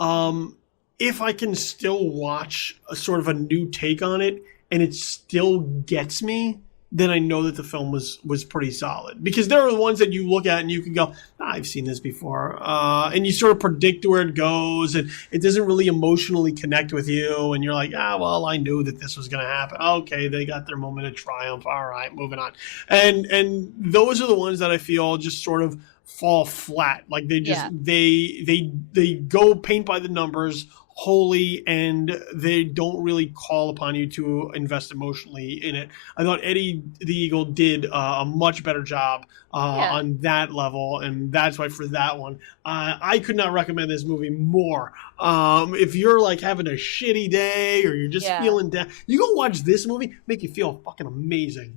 if I can still watch a sort of a new take on it and it still gets me, then I know that the film was pretty solid. Because there are the ones that you look at and you can go, I've seen this before. And you sort of predict where it goes and it doesn't really emotionally connect with you. And you're like, well, I knew that this was going to happen. Okay, they got their moment of triumph. All right, moving on. And those are the ones that I feel just sort of fall flat. Like they just, they go paint by the numbers wholly, and they don't really call upon you to invest emotionally in it. I thought Eddie the Eagle did a much better job on that level, and that's why for that one, I could not recommend this movie more. If you're like having a shitty day or you're just feeling down, you go watch this movie, make you feel fucking amazing.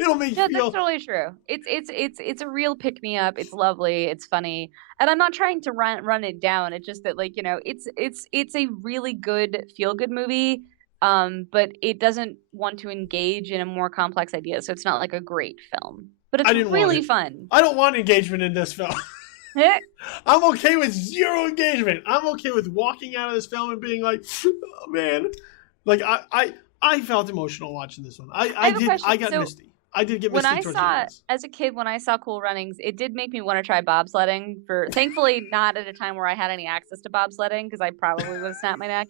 It'll make you feel. That's totally true. It's a real pick me up. It's lovely. It's funny, and I'm not trying to run it down. It's just that like it's a really good feel good movie, but it doesn't want to engage in a more complex idea. So it's not like a great film, but it's really fun. I don't want engagement in this film. I'm okay with zero engagement. I'm okay with walking out of this film and being like, oh man, like I felt emotional watching this one. I have a question. I got misty. I did get misty towards the end. As a kid, when I saw Cool Runnings, it did make me want to try bobsledding. Thankfully, not at a time where I had any access to bobsledding, because I probably would have snapped my neck.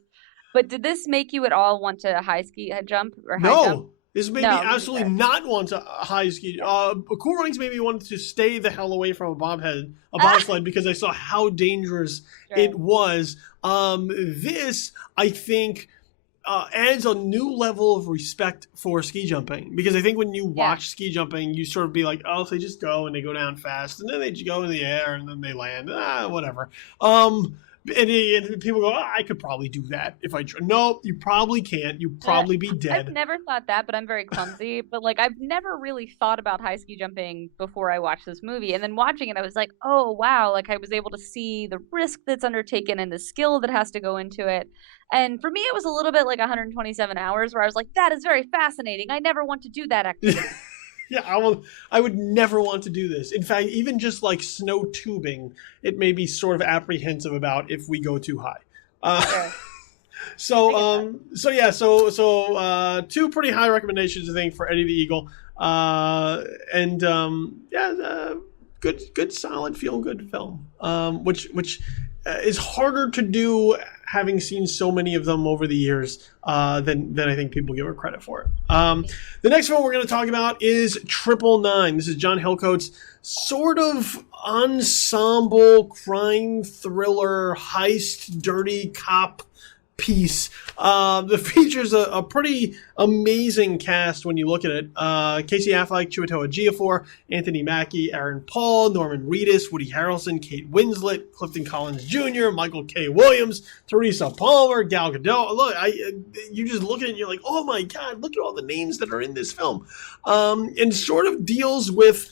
But did this make you at all want to high jump? No. This made me absolutely not want to high ski. Cool Runnings made me want to stay the hell away from a bobsled, because I saw how dangerous it was. This, I think, adds a new level of respect for ski jumping, because I think when you watch ski jumping, you sort of be like, oh, if they just go and they go down fast, and then they just go in the air and then they land, whatever. And people go, I could probably do that if I try. No, you probably can't. You'd probably be dead. I've never thought that, but I'm very clumsy. But like, I've never really thought about high ski jumping before I watched this movie. And then watching it, I was like, oh, wow. Like, I was able to see the risk that's undertaken and the skill that has to go into it. And for me, it was a little bit like 127 hours, where I was like, that is very fascinating. I never want to do that activity. Yeah, I would never want to do this. In fact, even just like snow tubing, it may be sort of apprehensive about if we go too high. So two pretty high recommendations, I think, for Eddie the Eagle. Good, solid, feel-good film. Which is harder to do, having seen so many of them over the years, than I think people give her credit for. The next film we're going to talk about is 999. This is John Hillcoat's sort of ensemble crime thriller heist dirty cop piece that features a pretty amazing cast when you look at it. Casey Affleck, Chiwetel Ejiofor, Anthony Mackie, Aaron Paul, Norman Reedus, Woody Harrelson, Kate Winslet, Clifton Collins Jr., Michael K. Williams, Teresa Palmer, Gal Gadot. Look, you just look at it and you're like, oh my God, look at all the names that are in this film. And sort of deals with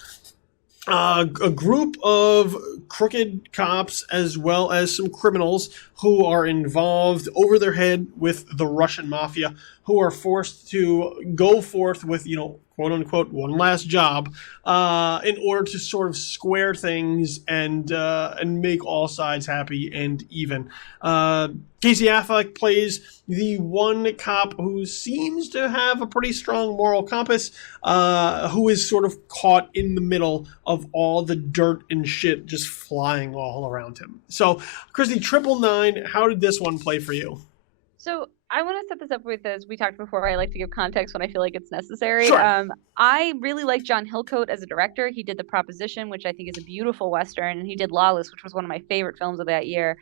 a group of crooked cops as well as some criminals who are involved over their head with the Russian mafia, who are forced to go forth with, quote unquote, one last job, in order to sort of square things and make all sides happy and even. Casey Affleck plays the one cop who seems to have a pretty strong moral compass, who is sort of caught in the middle of all the dirt and shit just flying all around him. So, Kristy, 999, how did this one play for you? So I want to set this up with, as we talked before, I like to give context when I feel like it's necessary. Sure. I really like John Hillcoat as a director. He did The Proposition, which I think is a beautiful Western, and he did Lawless, which was one of my favorite films of that year.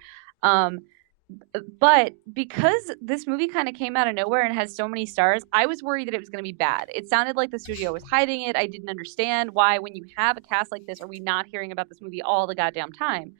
But because this movie kind of came out of nowhere and has so many stars, I was worried that it was going to be bad. It sounded like the studio was hiding it. I didn't understand why, when you have a cast like this, are we not hearing about this movie all the goddamn time?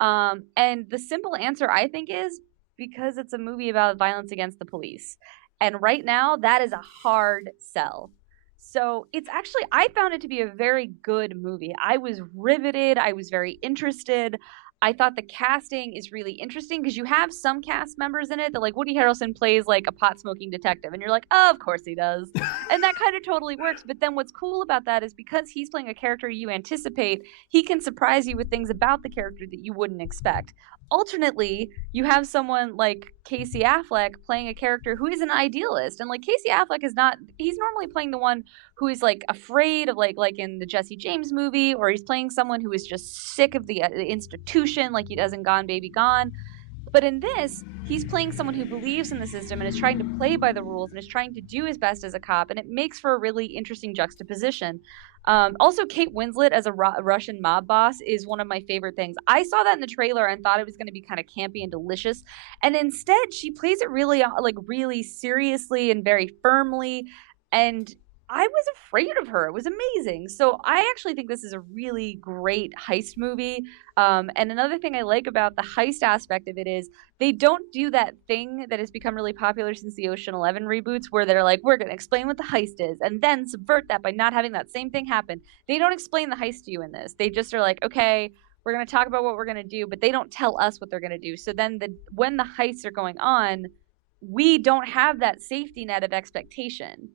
And the simple answer, I think, is because it's a movie about violence against the police. And right now, that is a hard sell. So it's actually, I found it to be a very good movie. I was riveted. I was very interested. I thought the casting is really interesting because you have some cast members in it that, like, Woody Harrelson plays like a pot smoking detective, and you're like, oh, of course he does. And that kind of totally works. But then what's cool about that is because he's playing a character you anticipate, he can surprise you with things about the character that you wouldn't expect. Alternately, you have someone like Casey Affleck playing a character who is an idealist. And like Casey Affleck is not, he's normally playing the one who is like afraid of like in the Jesse James movie, or he's playing someone who is just sick of the institution, like he does in Gone Baby Gone. But in this, he's playing someone who believes in the system and is trying to play by the rules and is trying to do his best as a cop. And it makes for a really interesting juxtaposition. Also, Kate Winslet as a Russian mob boss is one of my favorite things. I saw that in the trailer and thought it was going to be kind of campy and delicious. And instead, she plays it really, really seriously and very firmly. And I was afraid of her. It was amazing. So I actually think this is a really great heist movie. And another thing I like about the heist aspect of it is they don't do that thing that has become really popular since the Ocean 11 reboots, where they're like, we're going to explain what the heist is and then subvert that by not having that same thing happen. They don't explain the heist to you in this. They just are like, okay, we're going to talk about what we're going to do, but they don't tell us what they're going to do. So then when the heists are going on, we don't have that safety net of expectation.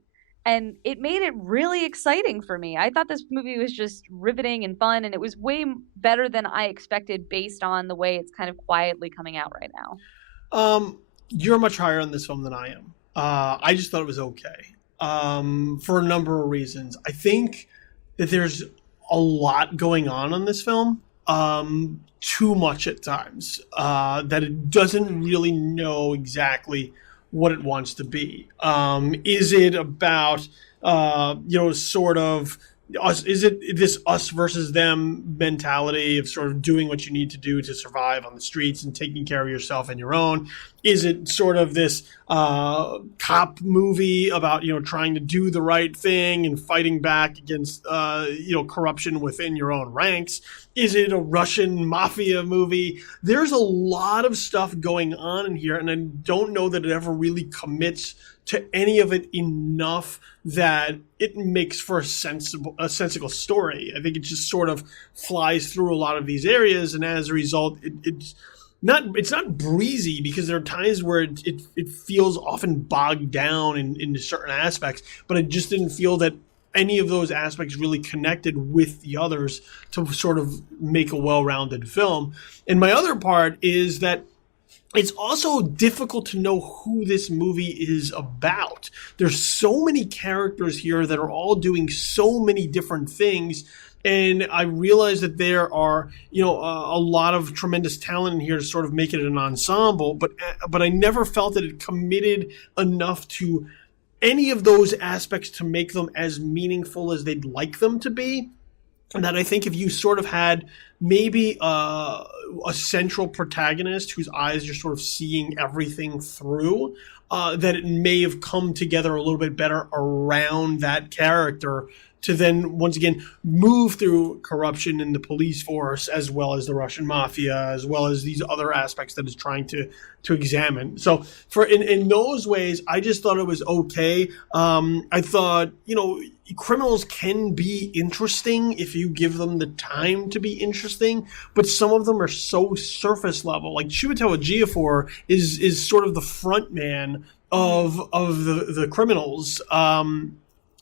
And it made it really exciting for me. I thought this movie was just riveting and fun, and it was way better than I expected based on the way it's kind of quietly coming out right now. You're much higher on this film than I am. I just thought it was okay, for a number of reasons. I think that there's a lot going on in this film, too much at times, that it doesn't really know exactly what it wants to be. Is it about, sort of us? Is it this us versus them mentality of sort of doing what you need to do to survive on the streets and taking care of yourself and your own? Is it sort of this cop movie about trying to do the right thing and fighting back against corruption within your own ranks? Is it a Russian mafia movie? There's a lot of stuff going on in here, and I don't know that it ever really commits to any of it enough that it makes for a sensible story. I think it just sort of flies through a lot of these areas, and as a result, it's not breezy, because there are times where it feels often bogged down in certain aspects, but I just didn't feel that any of those aspects really connected with the others to sort of make a well-rounded film. And my other part is that it's also difficult to know who this movie is about. There's so many characters here that are all doing so many different things. And I realize that there are, a lot of tremendous talent in here to sort of make it an ensemble, but I never felt that it committed enough to any of those aspects to make them as meaningful as they'd like them to be. And that I think if you sort of had maybe a central protagonist whose eyes you're sort of seeing everything through, that it may have come together a little bit better around that character to then once again move through corruption in the police force, as well as the Russian mafia, as well as these other aspects that it's trying to examine. So for in those ways, I just thought it was okay. I thought, criminals can be interesting if you give them the time to be interesting, but some of them are so surface level. Like Chiwetel Ejiofor is sort of the front man of the criminals.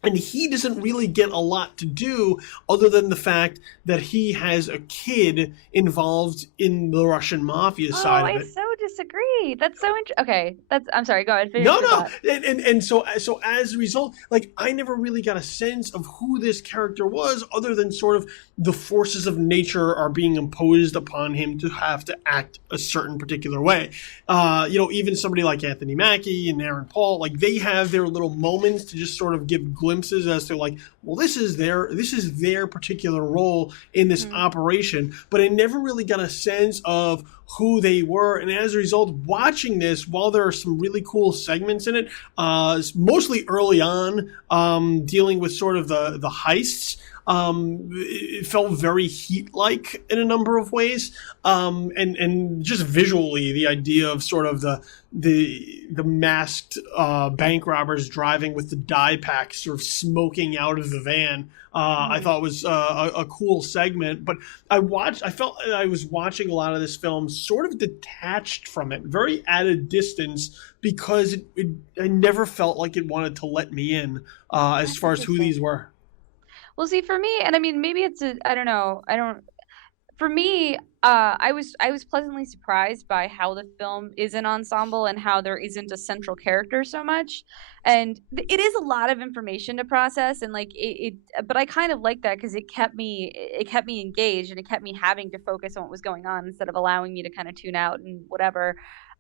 And he doesn't really get a lot to do other than the fact that he has a kid involved in the Russian mafia side of it. I so disagree. That's so okay. I'm sorry. Go ahead. Finish No. thought. And so as a result, like I never really got a sense of who this character was, other than sort of the forces of nature are being imposed upon him to have to act a certain particular way. Even somebody like Anthony Mackie and Aaron Paul, like they have their little moments to just sort of give glimpses as to like, well, this is their particular role in this operation, but I never really got a sense of who they were. And as a result, watching this, while there are some really cool segments in it, mostly early on, dealing with sort of the heists, it felt very Heat-like in a number of ways, and just visually, the idea of sort of the masked bank robbers driving with the dye pack sort of smoking out of the van, I thought was a cool segment. But I felt I was watching a lot of this film sort of detached from it, very at a distance, because I never felt like it wanted to let me in as far as who these were. Well, see, for me, and I mean, maybe I don't know. For me, I was pleasantly surprised by how the film is an ensemble and how there isn't a central character so much. And it is a lot of information to process, and like but I kind of like that because it kept me engaged, and it kept me having to focus on what was going on instead of allowing me to kind of tune out and whatever.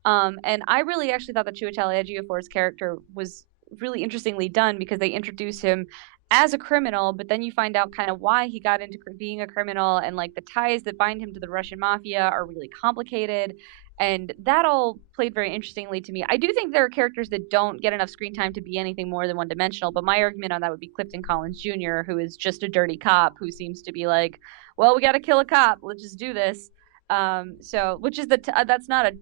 And I really actually thought that Chiwetel Ejiofor's character was really interestingly done, because they introduce him as a criminal, but then you find out kind of why he got into being a criminal, and like the ties that bind him to the Russian mafia are really complicated, and that all played very interestingly to me. I do think there are characters that don't get enough screen time to be anything more than one-dimensional, but my argument on that would be Clifton Collins Jr., who is just a dirty cop who seems to be like, well, we got to kill a cop, let's just do this. Which is that's not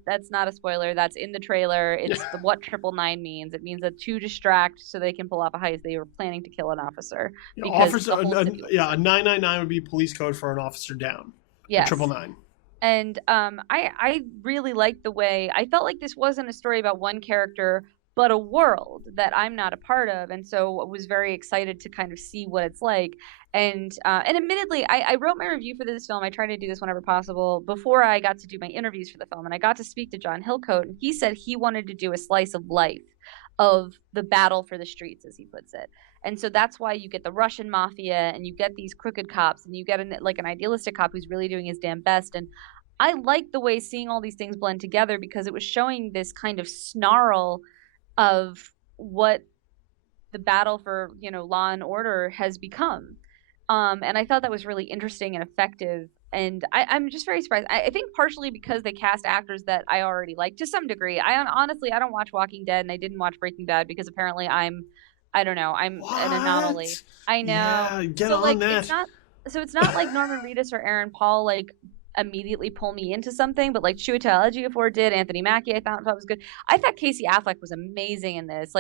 a spoiler. That's in the trailer. It's what 999 means. It means that to distract so they can pull off a heist, they were planning to kill an officer. A 999 would be police code for an officer down. Yes. 999. And I really liked the way I felt like this wasn't a story about one character but a world that I'm not a part of. And so I was very excited to kind of see what it's like. And admittedly, I wrote my review for this film. I try to do this whenever possible before I got to do my interviews for the film. And I got to speak to John Hillcoat, and he said he wanted to do a slice of life of the battle for the streets, as he puts it. And so that's why you get the Russian mafia, and you get these crooked cops, and you get an idealistic cop who's really doing his damn best. And I liked the way seeing all these things blend together, because it was showing this kind of snarl of what the battle for, law and order has become. And I thought that was really interesting and effective. And I'm just very surprised. I think partially because they cast actors that I already like to some degree. Honestly, I don't watch Walking Dead, and I didn't watch Breaking Bad because apparently I'm an anomaly. I know. Yeah, get on that. It's not like Norman Reedus or Aaron Paul immediately pull me into something, but Chiwetel Ejiofor did. Anthony Mackie I thought was good. I thought Casey Affleck was amazing in this.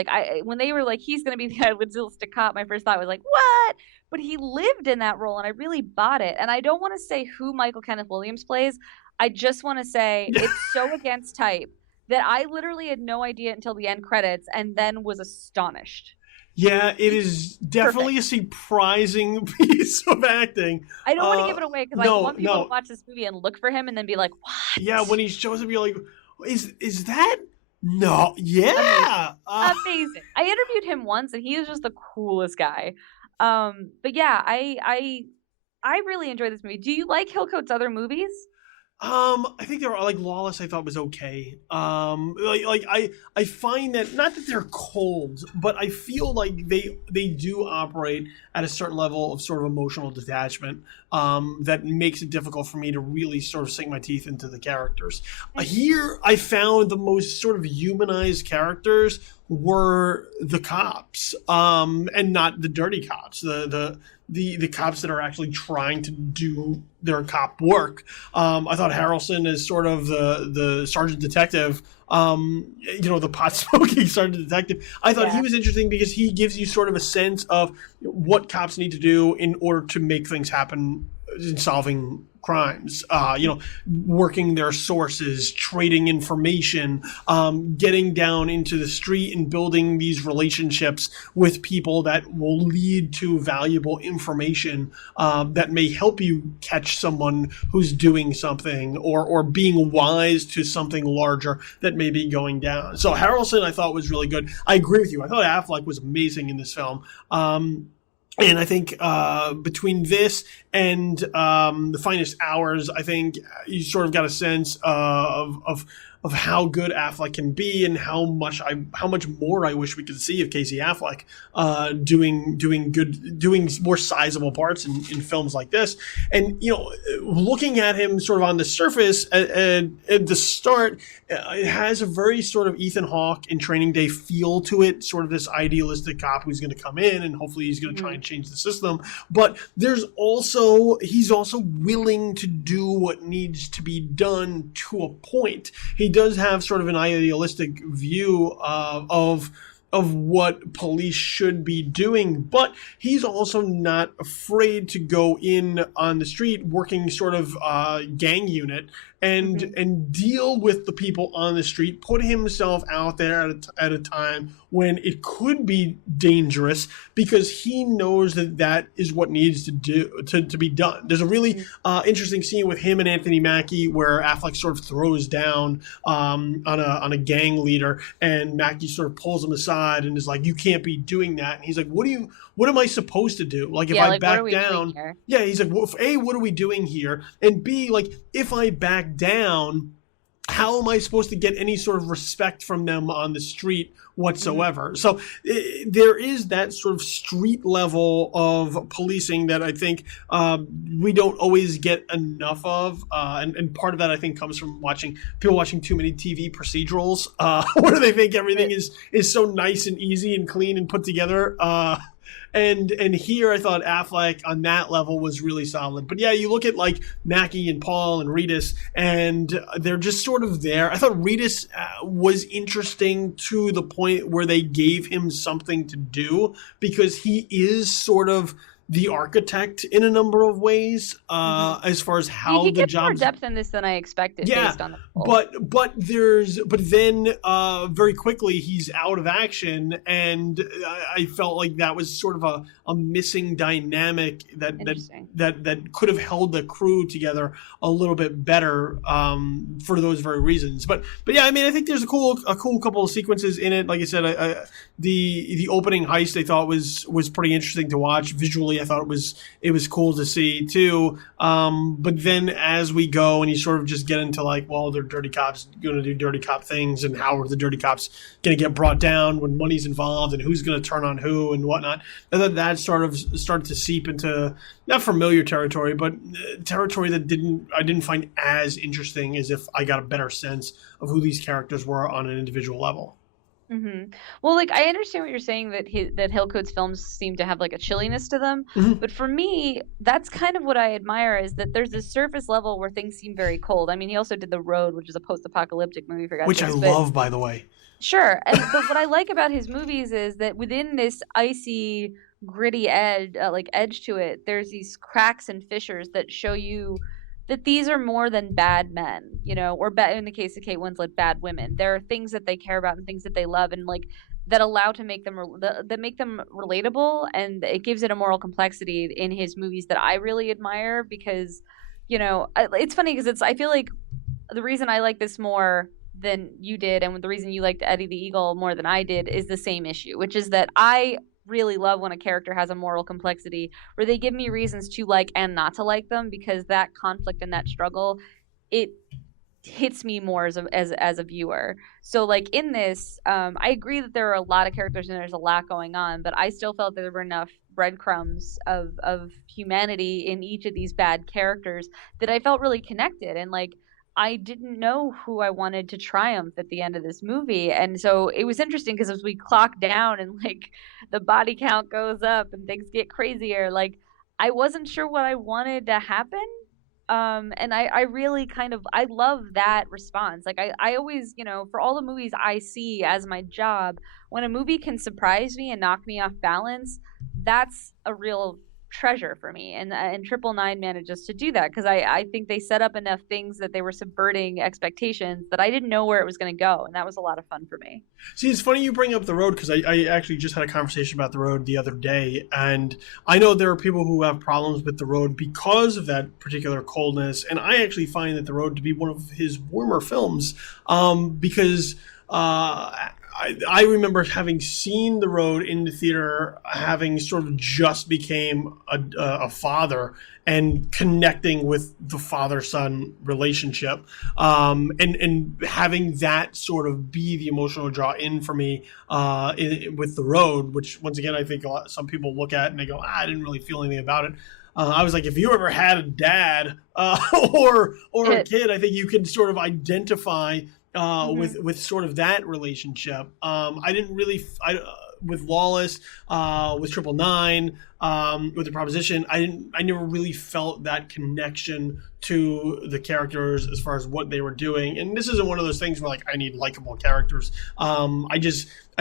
When they were he's going to be the idealistic cop, my first thought was what? But he lived in that role, and I really bought it. And I don't want to say who Michael Kenneth Williams plays. I just want to say it's so against type that I literally had no idea until the end credits, and then was astonished. Yeah, it is definitely a surprising piece of acting. I don't want to give it away, because I want people to watch this movie and look for him and then be like, what? Yeah, when he shows up, you're like, is that? No, yeah. Amazing. I interviewed him once, and he is just the coolest guy. But yeah, I really enjoyed this movie. Do you like Hillcoat's other movies? I think they were Lawless. I thought was okay. I find that not that they're cold, but I feel like they do operate at a certain level of sort of emotional detachment. That makes it difficult for me to really sort of sink my teeth into the characters. Here, I found the most sort of humanized characters were the cops, and not the dirty cops. The cops that are actually trying to do their cop work. I thought Harrelson is sort of the sergeant detective, the pot smoking sergeant detective. I thought he was interesting because he gives you sort of a sense of what cops need to do in order to make things happen in solving crimes, working their sources, trading information, getting down into the street and building these relationships with people that will lead to valuable information that may help you catch someone who's doing something or being wise to something larger that may be going down. So Harrelson, I thought, was really good. I agree with you. I thought Affleck was amazing in this film. And I think between this and The Finest Hours, I think you sort of got a sense of how good Affleck can be, and how much more I wish we could see of Casey Affleck doing more sizable parts in films like this. And looking at him sort of on the surface at the start, it has a very sort of Ethan Hawke in Training Day feel to it, sort of this idealistic cop who's going to come in and hopefully he's going to try and change the system. But he's also willing to do what needs to be done to a point. He does have sort of an idealistic view of what police should be doing, but he's also not afraid to go in on the street working sort of gang unit and deal with the people on the street, put himself out there at a time when it could be dangerous, because he knows that is what needs to be done. There's a really interesting scene with him and Anthony Mackie where Affleck sort of throws down on a gang leader, and Mackie sort of pulls him aside and is like, "You can't be doing that." And he's like, "What am I supposed to do? If I back down?" Yeah, he's like, well, A, what are we doing here? And B, if I back down, how am I supposed to get any sort of respect from them on the street whatsoever? So there is that sort of street level of policing that I think we don't always get enough of. And part of that, I think, comes from people watching too many TV procedurals where they think everything is so nice and easy and clean and put together. And here I thought Affleck on that level was really solid. But yeah, you look at Mackie and Paul and Reedus, and they're just sort of there. I thought Reedus was interesting to the point where they gave him something to do, because he is sort of the architect in a number of ways, Mm-hmm. as far as how He the gives more jobs. depth in this than I expected Yeah, based on the role. but then very quickly he's out of action, and I felt like that was sort of a missing dynamic Interesting. that could have held the crew together a little bit better, for those very reasons. But yeah, I mean, I think there's a cool couple of sequences in it. Like I said, the opening heist I thought was pretty interesting to watch visually. I thought it was cool to see too. But then as we go and you sort of just get into like, well, they're dirty cops going to do dirty cop things, and how are the dirty cops going to get brought down when money's involved, and who's going to turn on who and whatnot. And then that sort of started to seep into not familiar territory, but territory that I didn't find as interesting as if I got a better sense of who these characters were on an individual level. Mm-hmm. Well, like I understand what you're saying that that Hillcoat's films seem to have like a chilliness to them, Mm-hmm. but for me, that's kind of what I admire is that there's this surface level where things seem very cold. I mean, he also did The Road, which is a post-apocalyptic movie for God's Which I sakes, but love, by the way. sure. But what I like about his movies is that within this icy, gritty edge to it, there's these cracks and fissures that show you that these are more than bad men, or in the case of Kate Winslet, bad women. There are things that they care about and things that they love, and like that allow to make them that make them relatable, and it gives it a moral complexity in his movies that I really admire because, it's funny because I feel like the reason I like this more than you did, and the reason you liked Eddie the Eagle more than I did, is the same issue, which is that I really love when a character has a moral complexity where they give me reasons to like and not to like them, because that conflict and that struggle, it hits me more as a viewer. So like in this, I agree that there are a lot of characters and there's a lot going on, but I still felt that there were enough breadcrumbs of humanity in each of these bad characters that I felt really connected, and like I didn't know who I wanted to triumph at the end of this movie. And so it was interesting because as we clock down and like the body count goes up and things get crazier, like I wasn't sure what I wanted to happen. And I really I love that response. Like I always, for all the movies I see as my job, when a movie can surprise me and knock me off balance, that's a real treasure for me, and 999 manages to do that because I think they set up enough things that they were subverting expectations that I didn't know where it was going to go, and that was a lot of fun for me. See, it's funny you bring up The Road because I actually just had a conversation about The Road the other day, and I know there are people who have problems with The Road because of that particular coldness, and I actually find that The Road to be one of his warmer films, because I remember having seen The Road in the theater, having sort of just became a father and connecting with the father-son relationship, and having that sort of be the emotional draw in for me with The Road, which once again I think some people look at and they go, I didn't really feel anything about it. I was like, if you ever had a dad or a kid, I think you can sort of identify with sort of that relationship. I didn't really, with Lawless, with 999, with The Proposition, I never really felt that connection to the characters as far as what they were doing. And this isn't one of those things where like I need likable characters. I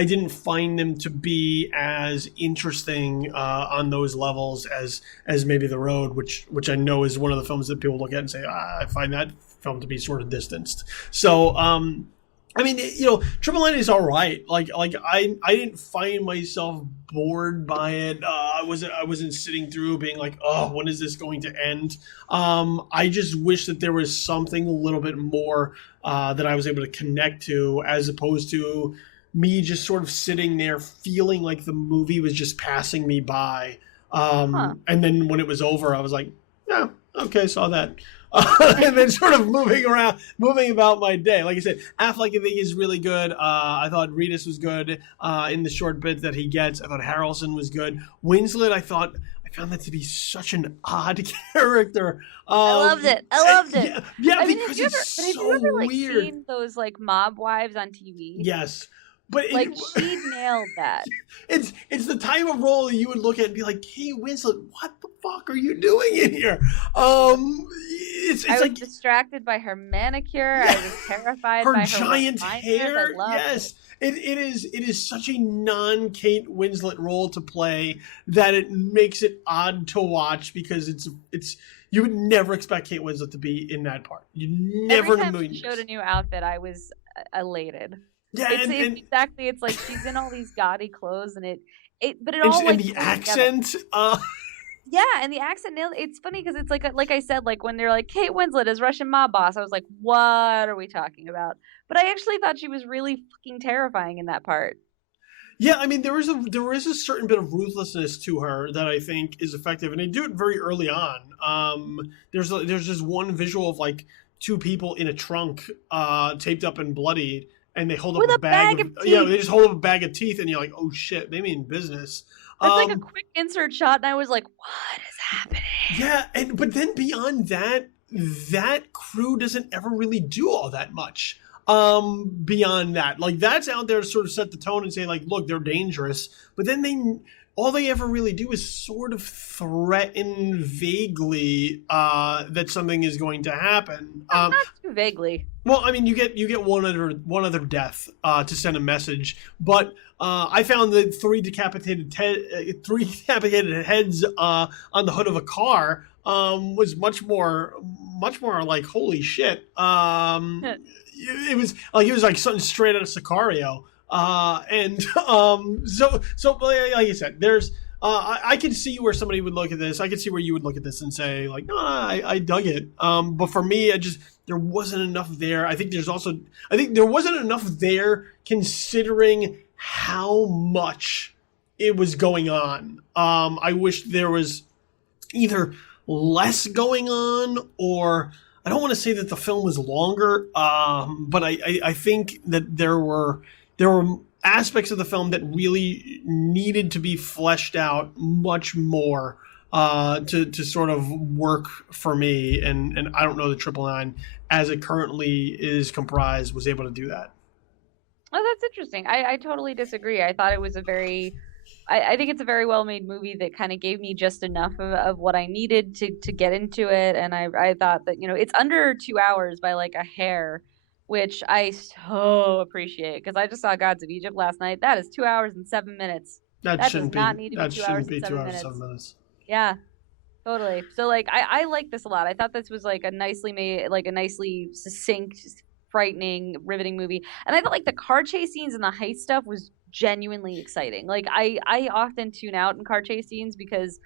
didn't find them to be as interesting on those levels as maybe The Road, which I know is one of the films that people look at and say, I find that film to be sort of distanced. So I mean, 999 is all right. Like I didn't find myself bored by it. I wasn't sitting through being like, oh, when is this going to end? I just wish that there was something a little bit more that I was able to connect to, as opposed to me just sort of sitting there feeling like the movie was just passing me by. And then when it was over, I was like, yeah, okay, saw that. And then sort of moving about my day. Like I said, Affleck I think is really good. I thought Reedus was good in the short bit that he gets. I thought Harrelson was good. Winslet, I found that to be such an odd character. I loved it. Yeah, I mean, because have you ever like weird. seen those like mob wives on TV? Yes. But like she nailed that. It's the type of role that you would look at and be like, Kate Winslet, what the fuck are you doing in here? I was distracted by her manicure. I was terrified by her giant hair. Yes. It is such a non-Kate Winslet role to play that it makes it odd to watch because it's you would never expect Kate Winslet to be in that part. You never Every in a time million she years. showed a new outfit, I was elated. Yeah, It's exactly. It's like she's in all these gaudy clothes, and but it all like and the pulls accent. together. Yeah, and the accent nailed. It's funny because it's like I said, like when they're like Kate Winslet as Russian mob boss, I was like, what are we talking about? But I actually thought she was really fucking terrifying in that part. Yeah, I mean there is a certain bit of ruthlessness to her that I think is effective, and they do it very early on. There's just one visual of like two people in a trunk, taped up and bloodied, and they hold up With a a bag of yeah, teeth. they just hold up a bag of teeth, and you're like, oh shit, they mean business. That's like a quick insert shot, and I was like, what is happening? Yeah, but then beyond that, that crew doesn't ever really do all that much. Beyond that, like that's out there to sort of set the tone and say like, look, they're dangerous. But then all they ever really do is sort of threaten vaguely that something is going to happen. Not too vaguely. Well, I mean, you get one other death to send a message, but I found that three decapitated heads on the hood of a car was much more like holy shit. It was like something straight out of Sicario, so like you said, there's. I can see where somebody would look at this. I can see where you would look at this and say, like, no, I dug it. But for me, there wasn't enough there. I think there wasn't enough there considering how much it was going on. I wish there was either less going on, or I don't want to say that the film was longer, but I think that there were aspects of the film that really needed to be fleshed out much more to sort of work for me, and I don't know that 999 as it currently is comprised was able to do that. Oh, that's interesting. I totally disagree. I thought it was I think it's a very well made movie that kind of gave me just enough of what I needed to get into it, and I thought that it's under 2 hours by like a hair, which I so appreciate because I just saw Gods of Egypt last night. That is 2 hours and 7 minutes. That does not need to be 2 hours and 7 minutes. Yeah, totally. So like I like this a lot. I thought this was like a nicely made, like a nicely succinct, frightening, riveting movie. And I thought like the car chase scenes and the heist stuff was genuinely exciting. Like I often tune out in car chase scenes because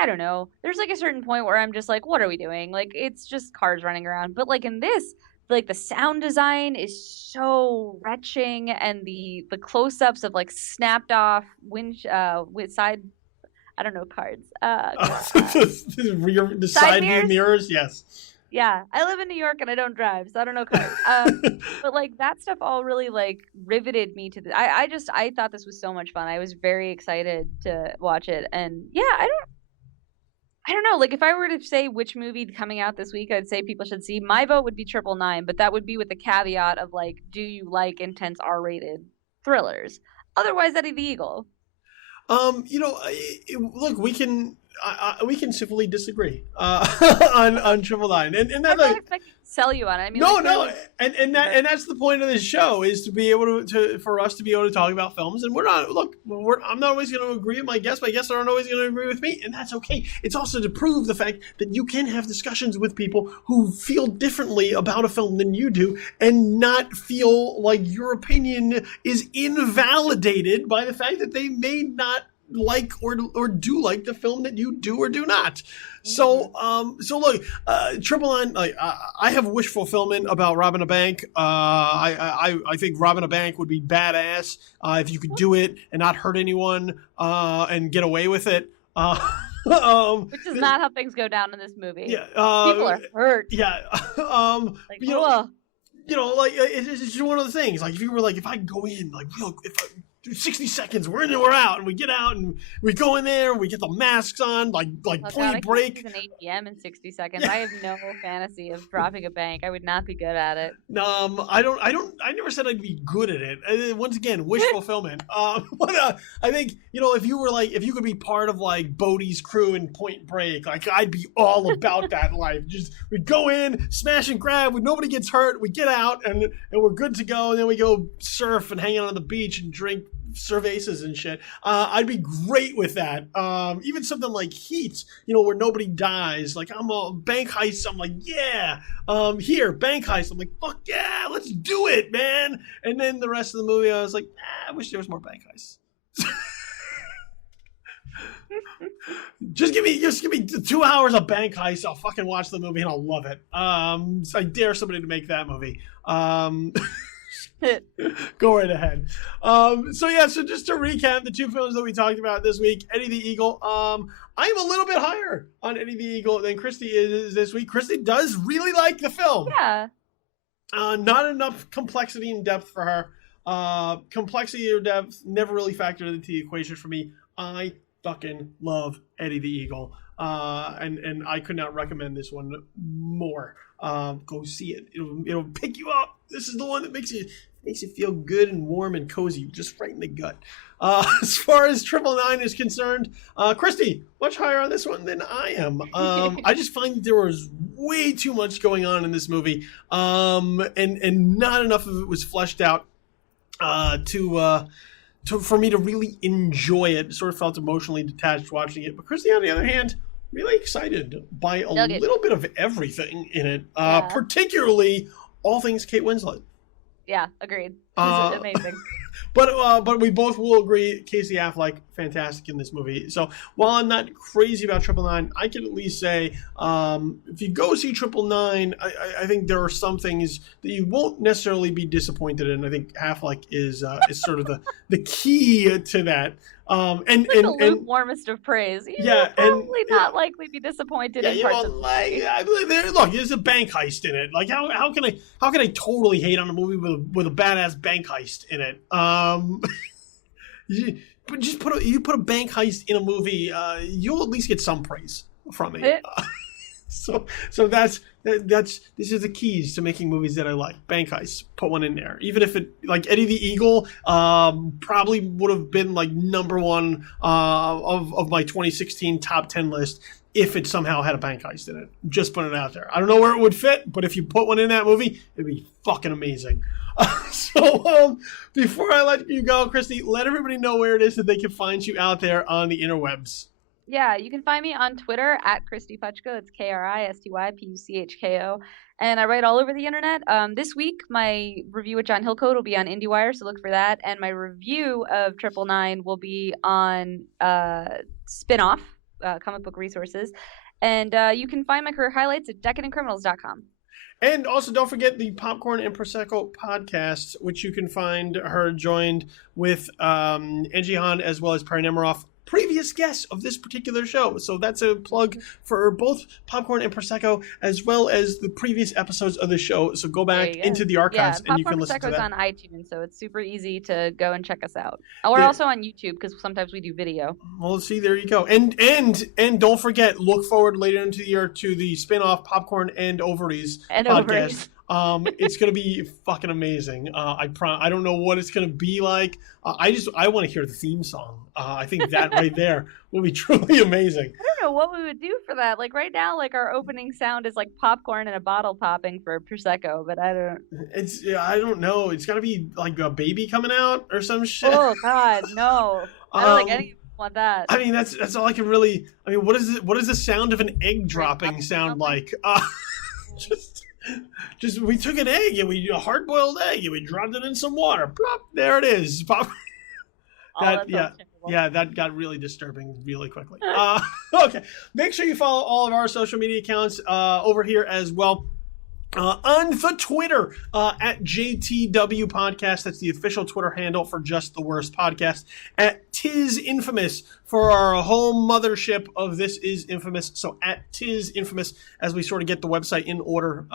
I don't know. There's like a certain point where I'm just like, what are we doing? Like it's just cars running around. But like in this, like the sound design is so retching, and the close-ups of like snapped off with side, I don't know, cards. The side view mirrors, yes. Yeah, I live in New York and I don't drive, so I don't know cars. But like that stuff all really like riveted me to the. I thought this was so much fun. I was very excited to watch it, and yeah, I don't know. Like, if I were to say which movie coming out this week, I'd say people should see. My vote would be 999, but that would be with the caveat of like, do you like intense R-rated thrillers? Otherwise, Eddie the Eagle. Look, we can civilly disagree on 999, and that I'm not expecting to sell you on it. I mean, no, and that's the point of this show, is to be able for us to be able to talk about films, and I'm not always going to agree with my guests. My guests aren't always going to agree with me, and that's okay. It's also to prove the fact that you can have discussions with people who feel differently about a film than you do, and not feel like your opinion is invalidated by the fact that they may not like or do like the film that you do or do not. So look, 999, like I have wish fulfillment about robbing a bank. I think robbing a bank would be badass if you could do it and not hurt anyone and get away with it. Which is not how things go down in this movie. Yeah, people are hurt. Yeah, like, like it's just one of the things. Like if you were like, if I go in, like 60 seconds, we're in and we're out, and we get out and we go in there and we get the masks on, like Point Break. An ATM in 60 seconds. I have no fantasy of dropping a bank. I would not be good at it. I never said I'd be good at it. Once again, wish fulfillment. But I think, if you could be part of like Bodie's crew in Point Break, like I'd be all about that life. Just we go in, smash and grab, nobody gets hurt, we get out and we're good to go, and then we go surf and hang out on the beach and drink cervezas and shit. I'd be great with that. Even something like Heat, where nobody dies. Like I'm a bank heist. I'm like, yeah. Here, bank heist. I'm like, fuck yeah, let's do it, man. And then the rest of the movie, I was like, I wish there was more bank heists. Just give me 2 hours of bank heist. I'll fucking watch the movie and I'll love it. So I dare somebody to make that movie. Go right ahead. So just to recap the two films that we talked about this week, Eddie the Eagle. I'm a little bit higher on Eddie the Eagle than Kristy is this week. Kristy does really like the film. Yeah. Not enough complexity and depth for her. Complexity or depth never really factored into the equation for me. I fucking love Eddie the Eagle. And I could not recommend this one more. Go see it. It'll pick you up. This is the one that makes you feel good and warm and cozy, just right in the gut. As far as 999 is concerned, Kristy, much higher on this one than I am. I just find that there was way too much going on in this movie, and not enough of it was fleshed out for me to really enjoy it. Sort of felt emotionally detached watching it. But Kristy, on the other hand, really excited by a little bit of everything in it, particularly all things Kate Winslet. Yeah, agreed. She's amazing. But we both will agree, Casey Affleck, fantastic in this movie. So while I'm not crazy about 999, I can at least say, if you go see 999, I think there are some things that you won't necessarily be disappointed in. I think Affleck is sort of the key to that. And the lukewarmest of praise. You'll probably not likely be disappointed in parts of the movie. Look, there's a bank heist in it. Like how can I totally hate on a movie with a badass bank heist in it? But just put a bank heist in a movie, you'll at least get some praise from it. So these are the keys to making movies that I like. Bank heists, put one in there. Even if it, like Eddie the Eagle, probably would have been like number one of my 2016 top 10 list if it somehow had a bank heist in it. Just putting it out there. I don't know where it would fit, but if you put one in that movie, it'd be fucking amazing. So before I let you go, Kristy, let everybody know where it is that they can find you out there on the interwebs. Yeah, you can find me on Twitter at Kristy Puchko. It's KristyPuchko. And I write all over the internet. This week, my review with John Hillcoat will be on IndieWire, so look for that. And my review of 999 will be on Spinoff, Comic Book Resources. And you can find my career highlights at decadentcriminals.com. And also, don't forget the Popcorn and Prosecco podcast, which you can find her joined with Angie Han as well as Perry Nemiroff, previous guests of this particular show. So that's a plug for both Popcorn and Prosecco as well as the previous episodes of the show. So go back into the archives and you can listen to that. Popcorn Prosecco's on iTunes, so it's super easy to go and check us out. We're also on YouTube because sometimes we do video. Well, see, there you go. And don't forget, look forward later into the year to the spin-off Popcorn and Ovaries podcast. It's gonna be fucking amazing. I don't know what it's gonna be like. I want to hear the theme song. I think that right there will be truly amazing. I don't know what we would do for that. Like right now, like our opening sound is like popcorn and a bottle popping for Prosecco, but I don't know. It's gotta be like a baby coming out or some shit. Oh God, no! I don't think anyone want that. I mean, that's all I can really. I mean, what does the sound of an egg dropping sound like? Just we took an egg and a hard-boiled egg and we dropped it in some water. Plop, there it is. Pop. That got really disturbing really quickly. Okay, make sure you follow all of our social media accounts over here as well. On the Twitter at JTW Podcast. That's the official Twitter handle for Just the Worst Podcast. At Tis Infamous for our home mothership of This Is Infamous. So at Tis Infamous, as we sort of get the website in order,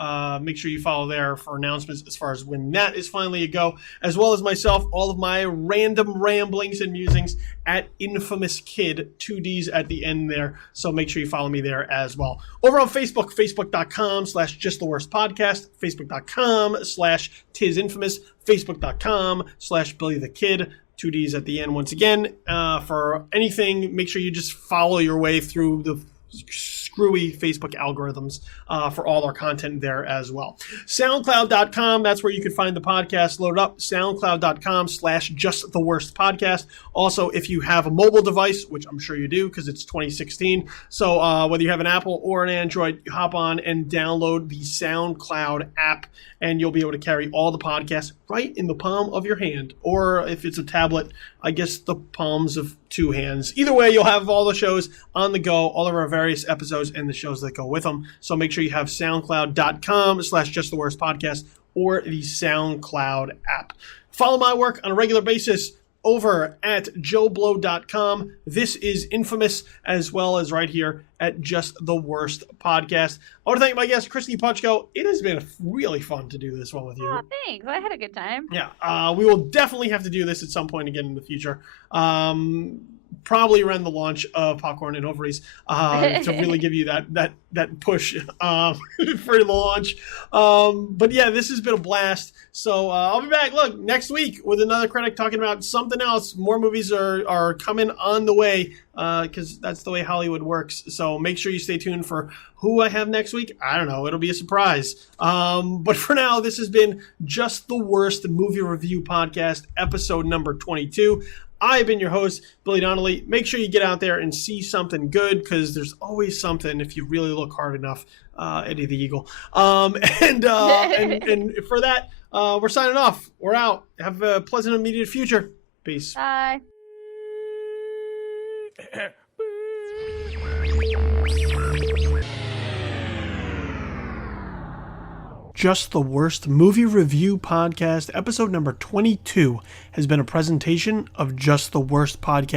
make sure you follow there for announcements as far as when that is finally a go, as well as myself, all of my random ramblings and musings at Infamous Kid, 2 Ds at the end there. So make sure you follow me there as well. Over on Facebook, facebook.com/justtheworstpodcast, facebook.com/Tis Infamous, facebook.com/Billy the Kid. 2 Ds at the end once again. For anything, make sure you just follow your way through the screwy Facebook algorithms for all our content there as well. SoundCloud.com, that's where you can find the podcast loaded up. SoundCloud.com/JustTheWorstPodcast. Also, if you have a mobile device, which I'm sure you do because it's 2016, so whether you have an Apple or an Android, hop on and download the SoundCloud app, and you'll be able to carry all the podcasts right in the palm of your hand. Or if it's a tablet, I guess the palms of 2 hands. Either way, you'll have all the shows on the go, all of our various episodes and the shows that go with them. So make sure you have SoundCloud.com/JustTheWorstPodcast or the SoundCloud app. Follow my work on a regular basis over at JoeBlow.com. This is Infamous, as well as right here at Just the Worst Podcast. I want to thank my guest, Kristy Puchko. It has been really fun to do this one with you. Oh, thanks. I had a good time. Yeah, we will definitely have to do this at some point again in the future. Probably around the launch of Popcorn and Ovaries to really give you that push for the launch. But yeah, this has been a blast. So I'll be back, look, next week with another critic talking about something else. More movies are coming on the way because that's the way Hollywood works. So make sure you stay tuned for who I have next week. I don't know. It'll be a surprise. But for now, this has been Just the Worst Movie Review Podcast, episode number 22. I've been your host, Billy Donnelly. Make sure you get out there and see something good, because there's always something if you really look hard enough. Eddie the Eagle. And for that, we're signing off. We're out. Have a pleasant immediate future. Peace. Bye. Just the Worst Movie Review Podcast, episode number 22, has been a presentation of Just the Worst Podcast.